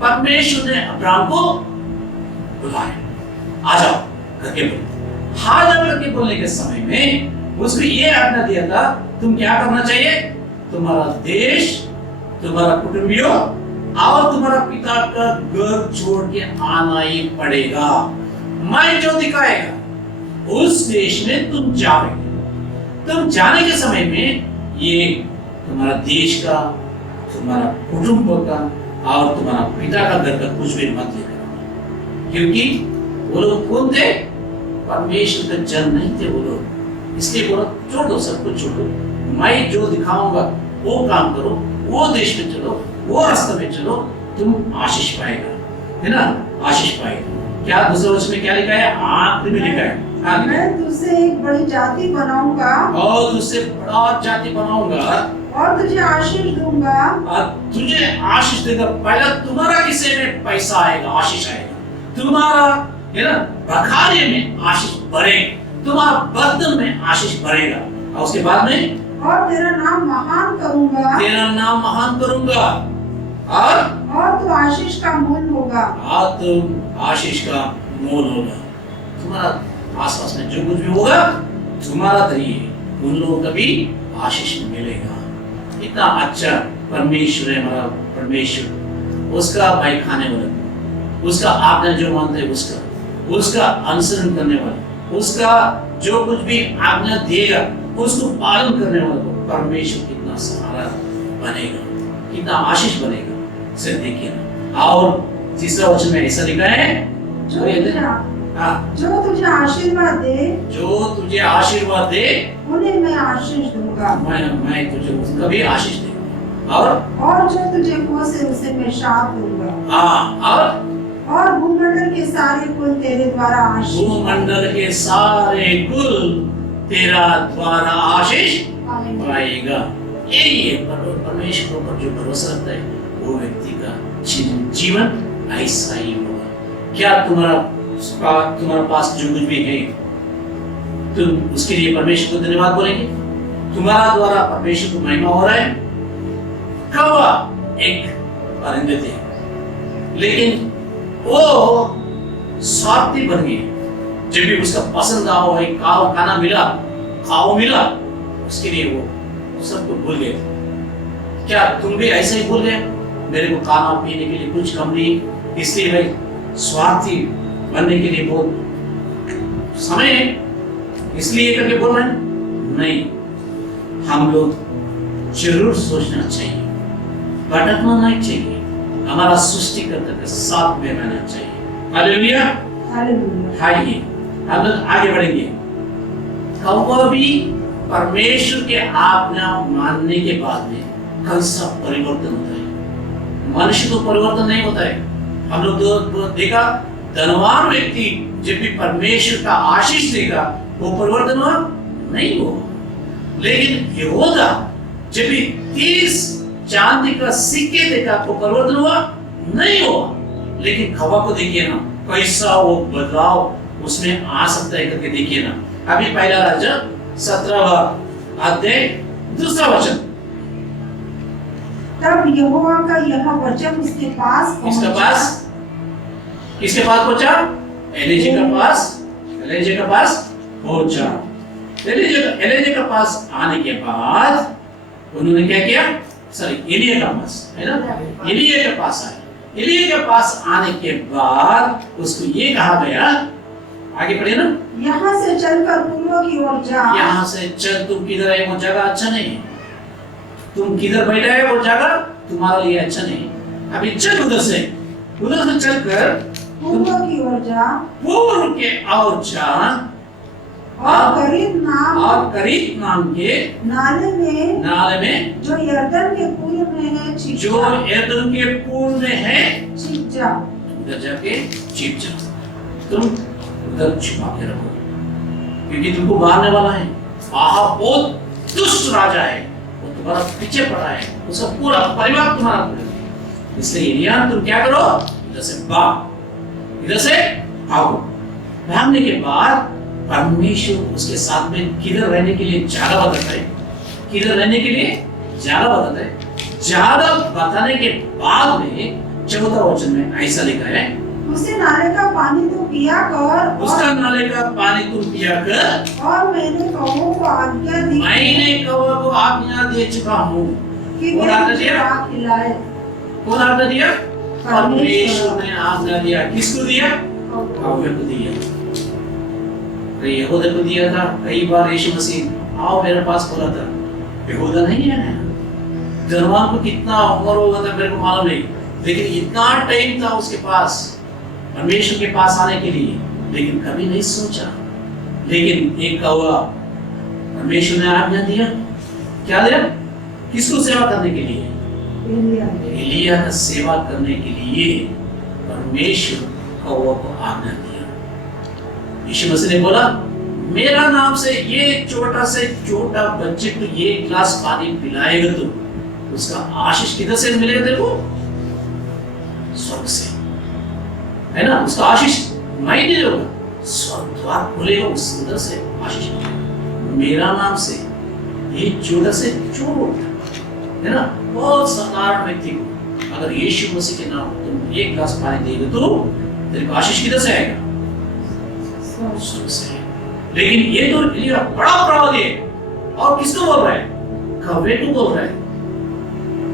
परमेश्वर ने अब्राहम को बुलाया, आ जाओ करके बोले। हाँ जाओ करके बोलने के समय में उसको ये आज्ञा दिया था, तुम क्या करना चाहिए, तुम्हारा देश, तुम्हारा कुटुंबियों और तुम्हारा पिता का घर छोड़ के आना ही पड़ेगा। मैं जो दिखाएगा उस देश में तुम जाओगे। तुम जाने के समय में ये तुम्हारा देश का, तुम्हारा कुटुंब का और तुम्हारा पिता का घर का कुछ भी मत लेकर, क्योंकि वो लोग कौन थे, परमेश्वर के जन नहीं थे वो लोग। इसलिए बोलो छोड़ दो, सब कुछ छोड़ दो, मैं जो दिखाऊंगा वो काम करो, वो देश में चलो, वो रास्ते में चलो, तुम आशीष पाएगा, है ना, आशीष पाएगा। क्या दूसरे वर्ष में क्या लिखा है, आखिरी में लिखा है, मैं तुझसे एक बड़ी जाति बनाऊंगा और तुझसे बड़ा जाति बनाऊंगा और तुझे आशीष दूंगा। और तुझे आशीष देगा। पहला तुम्हारा किस्से में पैसा आएगा, आशीष आएगा, तुम्हारा है ना बखारे में आशीष बढ़ेगा, तुम्हारा बर्तन में आशीष बढ़ेगा, और उसके बाद में और तेरा नाम महान करूंगा, तेरा नाम महान करूंगा, और तू आशीष का मूल होगा, और तुम आशीष का मूल होगा। तुम्हारा आसपास में जो कुछ भी होगा तुम्हारा तरीके, उन लोगों का भी आशीष मिलेगा। इतना अच्छा परमेश्वर है हमारा परमेश्वर, उसका भाई खाने वाला, उसका आज्ञा जो मानते हैं उसका अनुसरण करने वाला, उसका जो कुछ भी आज्ञा देगा उसको पालन करने वाला को परमेश्वर कितना सहारा बनेगा, कितना आशीष बनेगा, इसे देखिए ना। और तीसरा वचन में ऐसा लिखा है, जो तुझे आशीर्वाद दे, जो तुझे आशीर्वाद दे उन्हें मैं आशीष दूंगा, मैं तुझे उसका भी आशीष दूंगा, और जो तुझे कोसे उसे मैं शाप दूंगा। हाँ, और भूमंडल के सारे कुल तेरे द्वारा आशीष, भूमंडल के सारे कुल तेरा द्वारा आशीष पाएगा। यही है परमेश्वर पर जो भरोसा रखता है वो व्यक्ति का जीवन ऐसा ही होगा। क्या तुम्हारा पास जो कुछ भी है तुम उसके लिए परमेश्वर को धन्यवाद बोलेंगे? तुम्हारा द्वारा परमेश्वर को महिमा हो रहा है। कौवा एक परिंदे थे, लेकिन वो स्वार्थी बन गए। जब भी उसका पसंद आओ एक खाना मिला, खाओ मिला, उसके लिए वो सबको भूल गए। क्या तुम भी ऐसे ही भूल गए? मेरे को खाना पीने के लिए कुछ कम नहीं, इसलिए मैं स्वार्थी बनने के लिए बहुत समय है, इसलिए करके बोल रहे हैं? नहीं, हम लोग जरूर सोचना चाहिए, भटकना नहीं चाहिए, हमारा सृष्टिकर्ता के साथ में रहना चाहिए। Hallelujah, hallelujah. आइए हम लोग आगे बढ़ेंगे। कौवा भी परमेश्वर के आज्ञा मानने के बाद में कैसा परिवर्तन होता है। मनुष्य तो परिवर्तन नहीं होता है। हम लोग तो देखा, धनवान व्यक्ति जब भी परमेश्वर का आशीष देगा वो परिवर्तन हुआ नहीं होगा। लेकिन यहोवा जब भी 30 चांदी का सिक्के देखा तो परिवर्तन हुआ नहीं हुआ। लेकिन कौवा को देखिए ना, कैसा वो बदलाव उसमें आ सकता है करके देखिए ना। अभी पहला राजा 17वां अध्याय 2रा वचन। तब यहोवा का यह वचन उसके पास किसके पास पहुंचा? एलीजा के पास पहुंचा। एलीजा के पास आने के बाद उन्होंने क्या किया, सॉरी एलिया का पास, है ना, एलिया के पास आए। एलिया के पास आने के बाद उसको ये कहा गया, आगे पढ़िए ना, यहाँ से चलकर पूर्व की ओर जा। यहाँ से चल, तुम किधर है वो जगह अच्छा नहीं है, तुम किधर बैठे है वो जगह तुम्हारे लिए अच्छा नहीं। अभी चल उधर से चलकर पूर्व की ओर जा, पूर्व के और जा, और करीब नाम के नाले में जो यरदन के पूर्व में है छिप जो यरदन के पूर्व में है छिप जा। उधर जाके छिप जा, तुम उधर छिपा के रखो, क्योंकि तुमको मारने वाला है। आहाब बहुत दुष्ट राजा है, वो तुम्हारा पीछे पड़ा है, उसका पूरा परिवार तुम्हारा पीछे। इसलिए एलिया तुम क्या करो, इधर से भागो। भागने के बाद परमेश्वर उसके साथ में किधर रहने के लिए जगह बताता है, किधर रहने के लिए जगह बताता है। जगह बताने के बाद में 14 वचन में ऐसा लिखा है, उसका नाले का पानी तुम पिया कर, उसका नाले का पानी तुम पिया कर, और मैंने कौवों को आज्ञा दे चुका हूँ कि कौन आज्ञा दिया? खिलाए। कौन आज्ञा दिया? परमेश्वर ने आज्ञा दिया। किसको दिया? कौवे को दिया। यहूदा को दिया था। कई बार यीशु मसीह आओ मेरे पास बोला था, यहूदा नहीं है। धनवान को कितना उम्र होगा था मेरे को मालूम नहीं, लेकिन इतना टाइम था उसके पास परमेश्वर के पास आने के लिए, लेकिन कभी नहीं सोचा। लेकिन एक कौवा परमेश्वर ने आज्ञा दिया, क्या दिया? किसको सेवा करने के लिए? एलिया का सेवा करने के लिए परमेश्वर कौवा को आज्ञा दिया। यीशु मसीह ने बोला, मेरा नाम से ये छोटा से छोटा बच्चे को ये गिलास पानी पिलाएगा तो उसका आशीष किधर से मिलेगा? तेरे को स्वर्ग से, है ना। उसका आशीष नहीं दे होगा, स्वर्ग द्वार खुलेगा, उस उधर से आशीष मिलेगा। मेरा नाम से ये छोटा से छोटा, है ना, बहुत साधारण व्यक्ति को अगर यीशु मसीह के नाम तुम एक गिलास पानी देगा तो तेरे को आशीष किधर से आएगा? स्वर्ग से। लेकिन ये तो एलिया बड़ा अपराधी है। और किसको बोल रहा है? कौवे को बोल रहा है।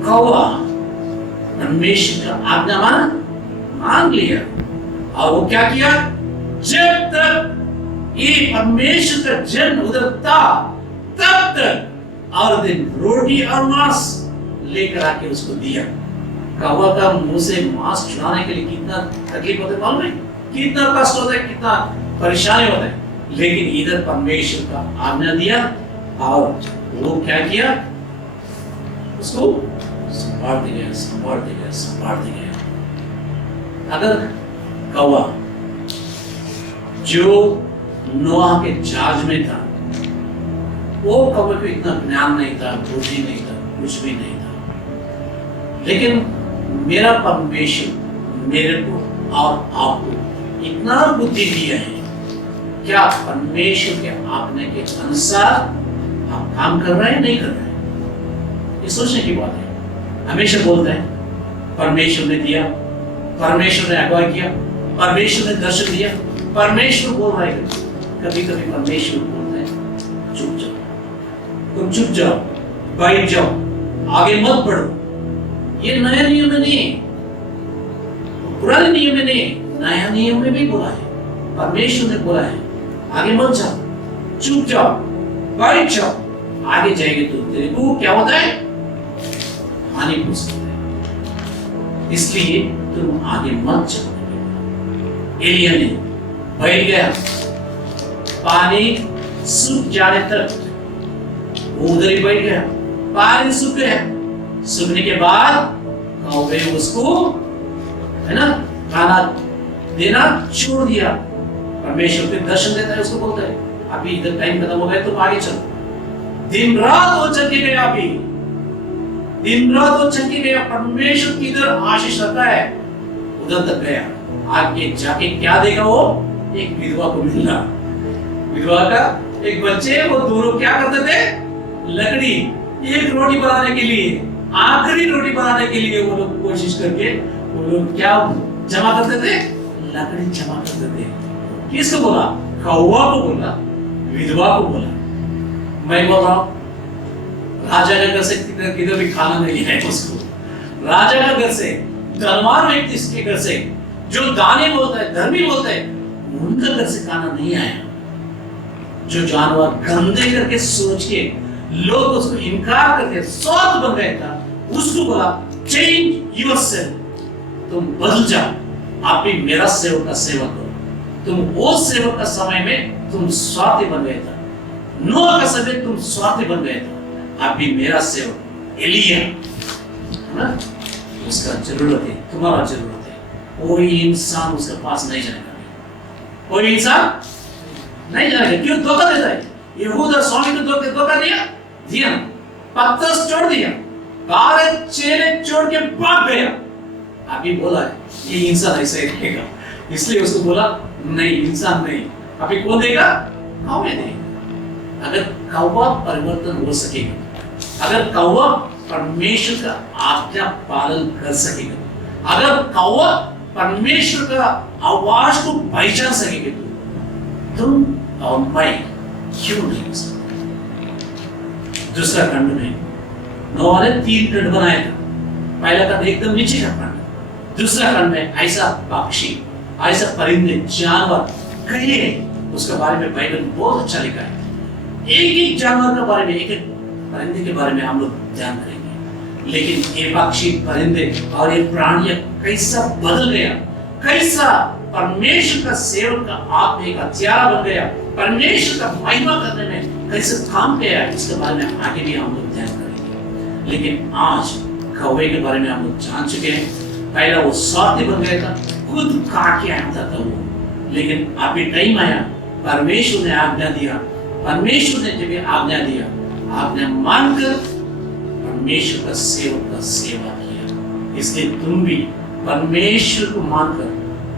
कौवा परमेश्वर का आज्ञा मान लिया, और वो क्या किया? जब तक ये परमेश्वर का जन उधर था तब तक और दिन रोटी और मांस लेकर आके उसको दिया। कौवा का मुंह से मांस चुराने के लिए कितना तकलीफ होता है मालूम है? कितना कष्ट होता है, कितना परेशानी होता है। लेकिन इधर परमेश्वर का आज्ञा दिया और वो क्या किया? उसको संभालते गया। अगर कौवा जो नोआ के जहाज में था, वो कौवे को इतना ज्ञान नहीं था, बुद्धि नहीं था, कुछ भी नहीं था। लेकिन मेरा परमेश्वर मेरे को और आपको इतना बुद्धि दिया है, क्या परमेश्वर के आज्ञा के अनुसार आप काम कर रहे हैं, नहीं कर रहे हैं? ये सोचने की बात है। हमेशा बोलते हैं परमेश्वर ने दिया, परमेश्वर ने अगुवा किया, परमेश्वर ने दर्शन दिया, परमेश्वर बोल रहा है। कभी कभी परमेश्वर बोलते हैं चुप जाओ, तुम चुप जाओ, बैठ जाओ, आगे मत बढ़ो। ये नया नियम में नहीं, पुराने नियम में नहीं, नया नियम में भी बोला है। परमेश्वर ने बोला है आगे मत जाओ, चुप जाओ, बैठ जाओ। आगे जाएंगे तो तेरे को क्या होता है? हानि हो सकता है, इसलिए तुम आगे मत जाओ। एलिया ने बैठ गया, पानी सूख जाने तक वो उधर ही बैठ गया। पानी सूख गया, सूखने के बाद कौवे उसको, है ना, खाना देना छोड़ दिया। परमेश्वर फिर दर्शन देता है, उसको बोलता है अभी इधर टाइम खत्म हो गया, तुम आगे चलो। दिन रात वो चल के गया, अभी दिन रात वो चल के गया। परमेश्वर की इधर आशीष रखा है, उधर तक गया। आगे जाके क्या देगा? वो एक विधवा को मिला। विधवा का एक बच्चे, वो दोनों क्या करते थे? लकड़ी, एक रोटी बनाने के लिए, आखिरी रोटी बनाने के लिए वो लोग कोशिश करके वो लोग क्या जमा करते थे? लकड़ी जमा करते थे। किसको बोला? कौवा को बोला, विधवा को बोला। मैं बोल रहा हूं राजा का घर से किधर भी खाना नहीं है उसको। राजा का घर से, धनवान व्यक्ति के घर से, जो दानी बोलता है, धर्मी बोलता है, उनका घर से खाना नहीं आया। जो जानवर गंदे करके सोच के लोग उसको इनकार करके स्वार्थ बन गया था, उसको बोला चेंज योरसेल्फ, तुम बदल जाओ, आप भी मेरा सेवक का सेवा करो। तुम वो सेवक का समय में तुम स्वार्थी बन गए था, नोह का समय तुम स्वार्थी बन गए थे, आप भी मेरा सेवक एलिया है ना, उसका जरूरत है, तुम्हारा जरूरत है। कोई इंसान उसके पास नहीं जाएगा, कोई इंसान नहीं जाएगा। क्यों धोखा देता है? यहूदा स्वामी को धोखा दिया, पत्थर छोड़ दिया, बारह चेले छोड़ के भाग गया। अभी बोला है ये इंसान ऐसे रहेगा, इसलिए उसको बोला नहीं, इंसान नहीं। अभी कौन देगा? कौवे देगा। अगर कौवा परिवर्तन हो सकेगा, अगर कौवा परमेश्वर का आज्ञा पालन कर सकेगा, अगर कौवा परमेश्वर का आवाज को पहचान सकेगा, तो तुम और मैं क्यों नहीं हो सकते? दूसरा खंड में नोह ने 3 खंड बनाया था। पहला खंड एकदम नीचे का खंड, दूसरा खंड में ऐसा पक्षी, ऐसा परिंदे, जानवर कई है, उसके बारे में बाइबल बहुत अच्छा लिखा है। एक एक जानवर के बारे में, एक एक परिंदे के बारे में हम लोग ध्यान करेंगे। लेकिन ये पक्षी, परिंदे और ये प्राणी कैसा बदल गया, कैसा परमेश्वर का सेवक का आप एक हथियार बन गया, परमेश्वर का महिमा करने में कैसे काम किया, इसके बारे में आगे भी हम लोग ध्यान करेंगे। लेकिन आज कौवे के बारे में हम लोग जान चुके हैं। पहला वो स्वार्थी बन गया था, खुद काट के आता था वो, लेकिन अभी टाइम आया, परमेश्वर ने आज्ञा दिया, परमेश्वर ने जब आज्ञा दिया, आज्ञा मानकर परमेश्वर का सेवक का सेवा किया। इसलिए तुम भी परमेश्वर को मानकर,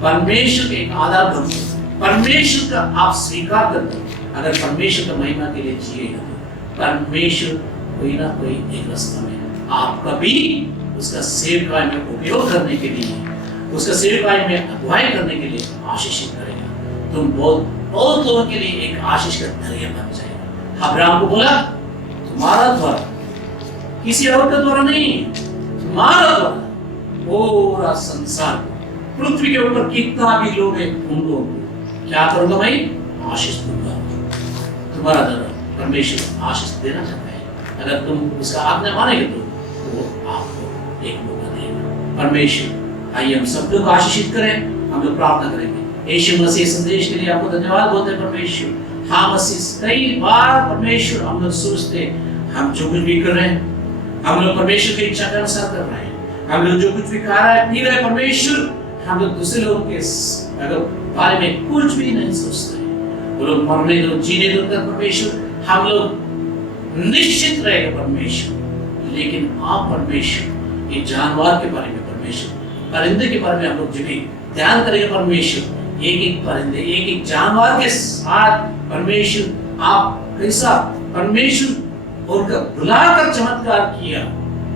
परमेश्वर के एक आधार बनकर, परमेश्वर का आप स्वीकार करते, अगर परमेश्वर का महिमा के लिए जिएगा, परमेश्वर कोई ना कोई एक रास्ता में आपका भी उसका सेवकाई में उपयोग करने के लिए, उसका सेवकाई में अगुवाई करने के लिए आशीषित करेगा। तुम बहुत लोगों के लिए एक आशीष का दरिया बन जाएगा। अब्राहम को बोला तुम्हारा द्वारा, किसी और का द्वारा नहीं, तुम्हारा द्वारा पूरा संसार, पृथ्वी के ऊपर कितना भी लोग हैं, उनको क्या करूंगा मैं? आशीष दूंगा। तुम्हारा द्वारा परमेश्वर आशीष देना चाहता है। अगर तुम उसका आज्ञा मानेंगे तो वो आपको एक मौका देगा। परमेश्वर आइए हम सब लोग आशीषित करें, हम लोग प्रार्थना करेंगे। यीशु मसीह संदेश के लिए आपको धन्यवाद बोलते हैं परमेश्वर। हाँ मसीह, कई बार परमेश्वर हम लोग सोचते हम जो कुछ भी कर रहे हैं, हम लोग परमेश्वर की इच्छा के अनुसार कर रहे हैं, हम लोग जो कुछ भी खा रहे हैं, पी रहे हैं, परमेश्वर हम लोग दूसरे लोगों के अगर बारे में कुछ भी नहीं सोचते हैं। वो लोग मरने दो, जीने दो कर परमेश्वर, हम लोग निश्चित रहेगा परमेश्वर। लेकिन आप परमेश्वर ये जानवर के बारे में, परमेश्वर परिंदे के बारे में हम लोग जो भी ध्यान करेंगे परमेश्वर, एक एक परिंदे, एक एक जानवर के साथ परमेश्वर आप कैसा परमेश्वर उनका बुलाकर चमत्कार किया,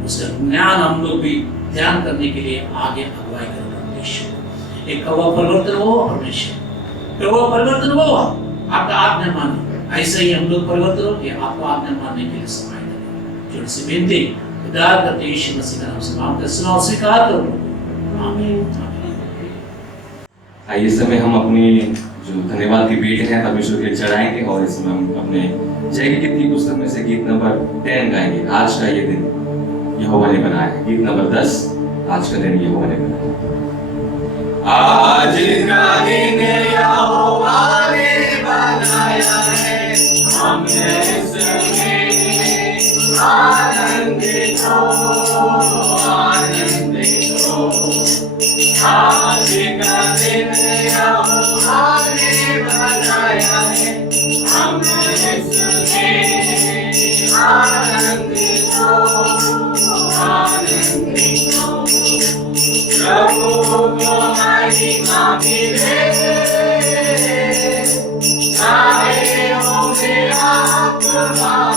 उसका ज्ञान हम लोग भी ध्यान करने के लिए आगे अगुवाई करें परमेश्वर। एक कौवा परिवर्तन हो परमेश्वर, कौवा परिवर्तन हो, आपका आज्ञा माने, ऐसा ही हम लोग परिवर्तन हो कि आपको आज्ञा मानने के लिए समय दें। जो से विनती खुदा करते यीशु मसीह का नाम से मांगते सुनो और स्वीकार करो। आमीन। इस समय हम अपनी जो धन्यवाद की भेंट है परमेश्वर के लिए चढ़ाएंगे और इस समय हम अपने जय की गीत की पुस्तक में से गीत नंबर 10 गाएंगे। आज का ये दिन यहोवा ने बनाया है। गीत नंबर 10, आज का दिन यहोवा ने बनाया है। आज का दिन यहोवा ने बनाया है, हमने इसमें आनंदित हो, आनंदित हो। आज का दिन यहोवा ने बनाया है, हमने इसमें आनंदित हो, आनंदित हो। प्रभु को महिमा मिले, चाहे होंगे अपमान।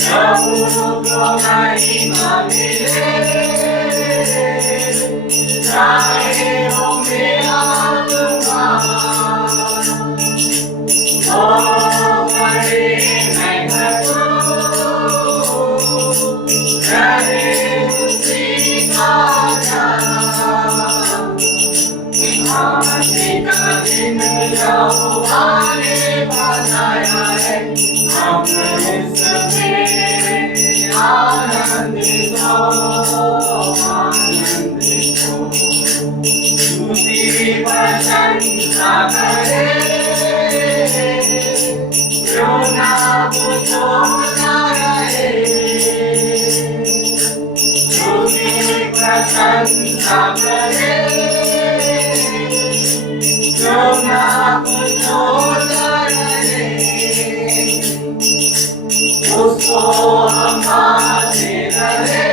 प्रभु को महिमा मिले, चाहे होंगे अपमान। ओ बड़े महत्व हम इसमें आनंदित हो, आनंदित हो। स्तुति प्रशंसा करें, जो ना पूछो ना रहे। स्तुति प्रशंसा करें, जो ना पूछो ना रहे। उसको हमारे रहे,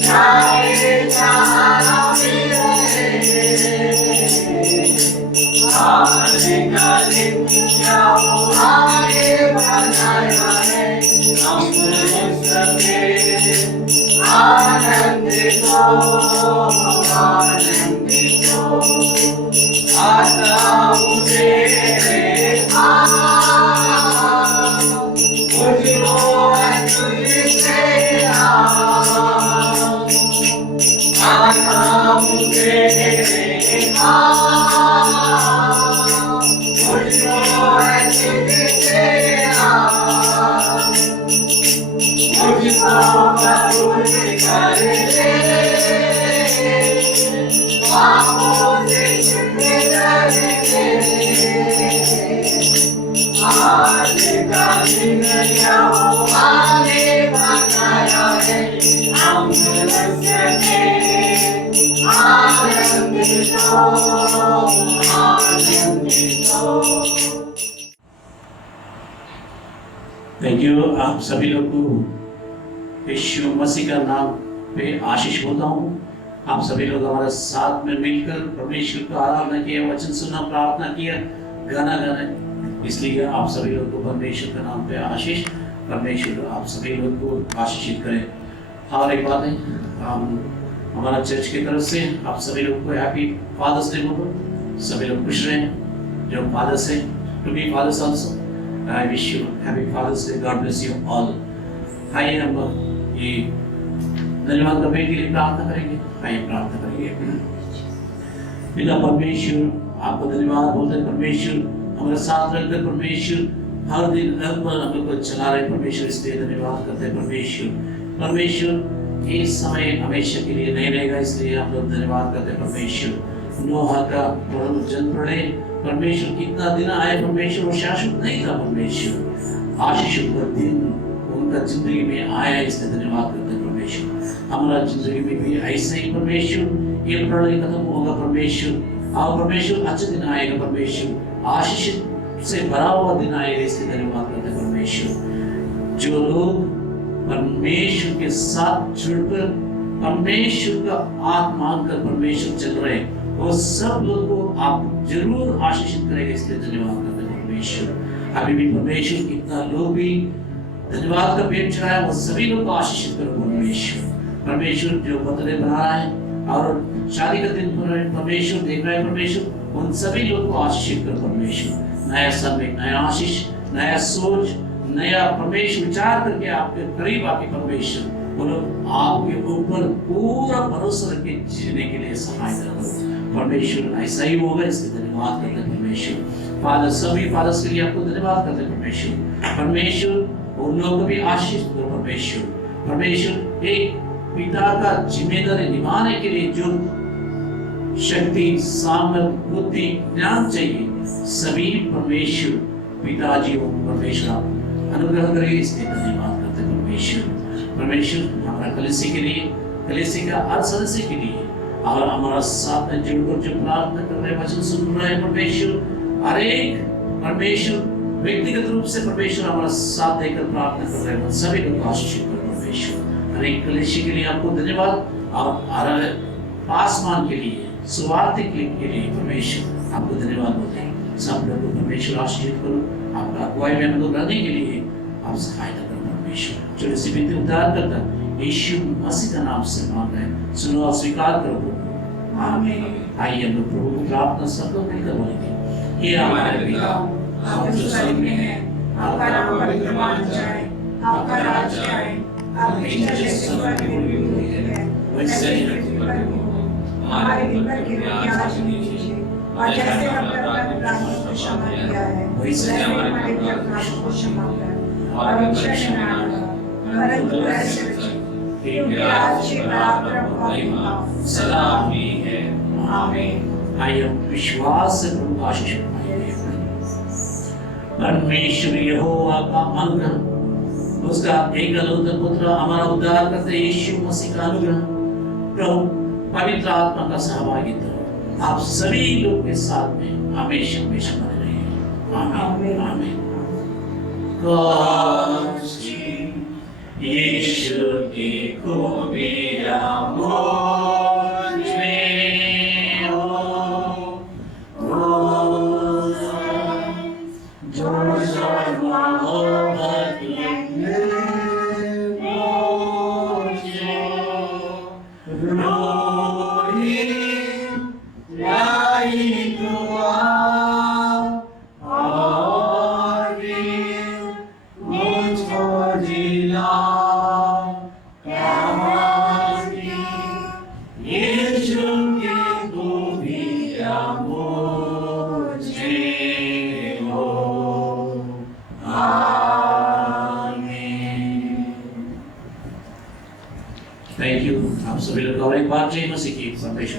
चाहे जहाँ भी रहे। आने का दिन क्या हो आगे बनाया है, हम उसमें आनंदित हो, आनंदित हो। आता मुझे मुझको तुझसे आता मुझे मुझको तुझसे मुझको कबूल कर ले, पापों से छुटे कर ले। आज का दिन क्या हो आगे बनाया है, हम उसमें आनंदित हो, आनंदित हो। Thank you. आप सभी लोग को यीशु मसीह का नाम पे आशीष होता हूँ। आप सभी लोग हमारे साथ में मिलकर परमेश्वर को आराधना किया, वचन सुना, प्रार्थना किया, गाना गाना। इसलिए आप सभी लोग को परमेश्वर के नाम पे आशीष। परमेश्वर आप सभी लोग को आशीषित करें। और एक बात है, हमारा चर्च की तरफ से आप सभी लोग को हैप्पी फादर्स डे बोलो। सभी लोग खुश रहें जो फादर्स है, to be fathers also. I wish you happy Father's Day. God bless you all. आइए हम ये धन्यवाद करने के लिए प्रार्थना करेंगे। आइए प्रार्थना करेंगे। पिता परमेश्वर, आपको धन्यवाद बोलते हैं। परमेश्वर हमारे साथ रहकर, परमेश्वर हर दिन हम लोग को चला रहे। परमेश्वर इसलिए धन्यवाद करते हैं। परमेश्वर ये समय हमेशा के लिए नहीं रहेगा, इसलिए हम लोग धन्यवाद करते हैं। परमेश्वर नोहा का जन्म पड़े, परमेश्वर कितना दिन आए, परमेश्वर वो शाश्वत नहीं था। परमेश्वर आशीष का दिन उनका जिंदगी में आया, इसलिए धन्यवाद करते हैं। परमेश्वर हमारा जिंदगी में भी ऐसे ही परमेश्वर ये प्रलय खत्म होगा। परमेश्वर और परमेश्वर अच्छे दिन आएगा। परमेश्वर आशीष से भरा हुआ दिन आएगा, इसलिए धन्यवाद करते हैं। परमेश्वर जो लोग परमेश्वर के साथ जुड़कर परमेश्वर का आत्मा मानकर परमेश्वर चल रहे हैं, वो सब लोग को आप जरूर आशीषित करेंगे, इसलिए धन्यवाद करते हैं। परमेश्वर अभी भी परमेश्वर कितना लोग भी धन्यवाद का पेट चढ़ाया, वो सभी लोग को आशीषित करो। परमेश्वर जो बर्थडे बना रहा है और शादी का दिन परमेश्वर देख रहा है, परमेश्वर उन सभी लोग को आशीषित करो। परमेश्वर नया समय, नया आशीष, नया सोच, नया परमेश्वर विचार करके आपके करीब आके परमेश्वर वो लोग आपके ऊपर पूरा भरोसा रख के जीने के लिए सहायता करो। परमेश्वर ऐसा ही होगा, इसलिए धन्यवाद करते हैं। परमेश्वर फादर, सभी फादर्स के लिए आपको धन्यवाद करते हैं। परमेश्वर उन लोगों को भी आशीष दो। परमेश्वर एक पिता का जिम्मेदारी निभाने के लिए जो शक्ति, सामर्थ, बुद्धि, ज्ञान चाहिए, सभी परमेश्वर पिताजी को परमेश्वर अनुग्रह करें, इसलिए धन्यवाद करते हैं। परमेश्वर हमारा कलीसिया के लिए, कलीसिया का हर सदस्य के लिए और हमारा साथ में जुड़कर जो प्रार्थना कर रहे, वचन सुन रहे हैं, परमेश्वर हर एक परमेश्वर व्यक्तिगत रूप से परमेश्वर हमारा साथ देकर प्रार्थना कर रहे हैं, सभी लोग आशीषित करो। परमेश्वर हर एक कलीसिया के लिए आपको धन्यवाद और आसमान के लिए, सुवार्ते के लिए परमेश्वर आपको धन्यवाद बोलते हैं। सब लोग परमेश्वर आशीषित करो। आपका अगुवाई में हम लोग रहने के लिए आप सहायता करो। परमेश्वर जो इसी विनती उद्धार करता यीशु मसीह का नाम से मांग रहे हैं, सुनो और स्वीकार करो। आमीन। आइए हम लोग प्रभु की प्रार्थना सब लोग मिलकर बोलेंगे। हे हमारे पिता, आप जो स्वर्ग में हैं, आपका नाम पवित्र माना जाए, आपका राज्य आए, आपकी इच्छा जैसे स्वर्ग में भी होती है, वैसे ही पृथ्वी पर भी हो। हमारे दिन भर की रोटी आज हमें दीजिए, और जैसे हमने अपने अपराधियों को क्षमा किया है, वही सजा हमारे अपराधों को क्षमा कर और रक्षा करना, परंतु ऐसे बचे क्योंकि राज्य पराक्रम और महिमा सदा ही है। आमीन। आइए हम विश्वास से प्रभु का आशीष पाएंगे। परमेश्वर यहोवा का अनुग्रह, उसका एकलौता पुत्र हमारा उद्धारकर्ता यीशु मसीह का अनुग्रह, प्रभु पवित्र आत्मा का सहभागित्व आप सभी लोग के साथ में हमेशा हमेशा बने रहे। आमीन आमीन। काश यीशु की खूबियां मुझ में हो, जो मोहब्बत थैंक यू। आप सभी लोग और एक बार जय मसीह की संदेश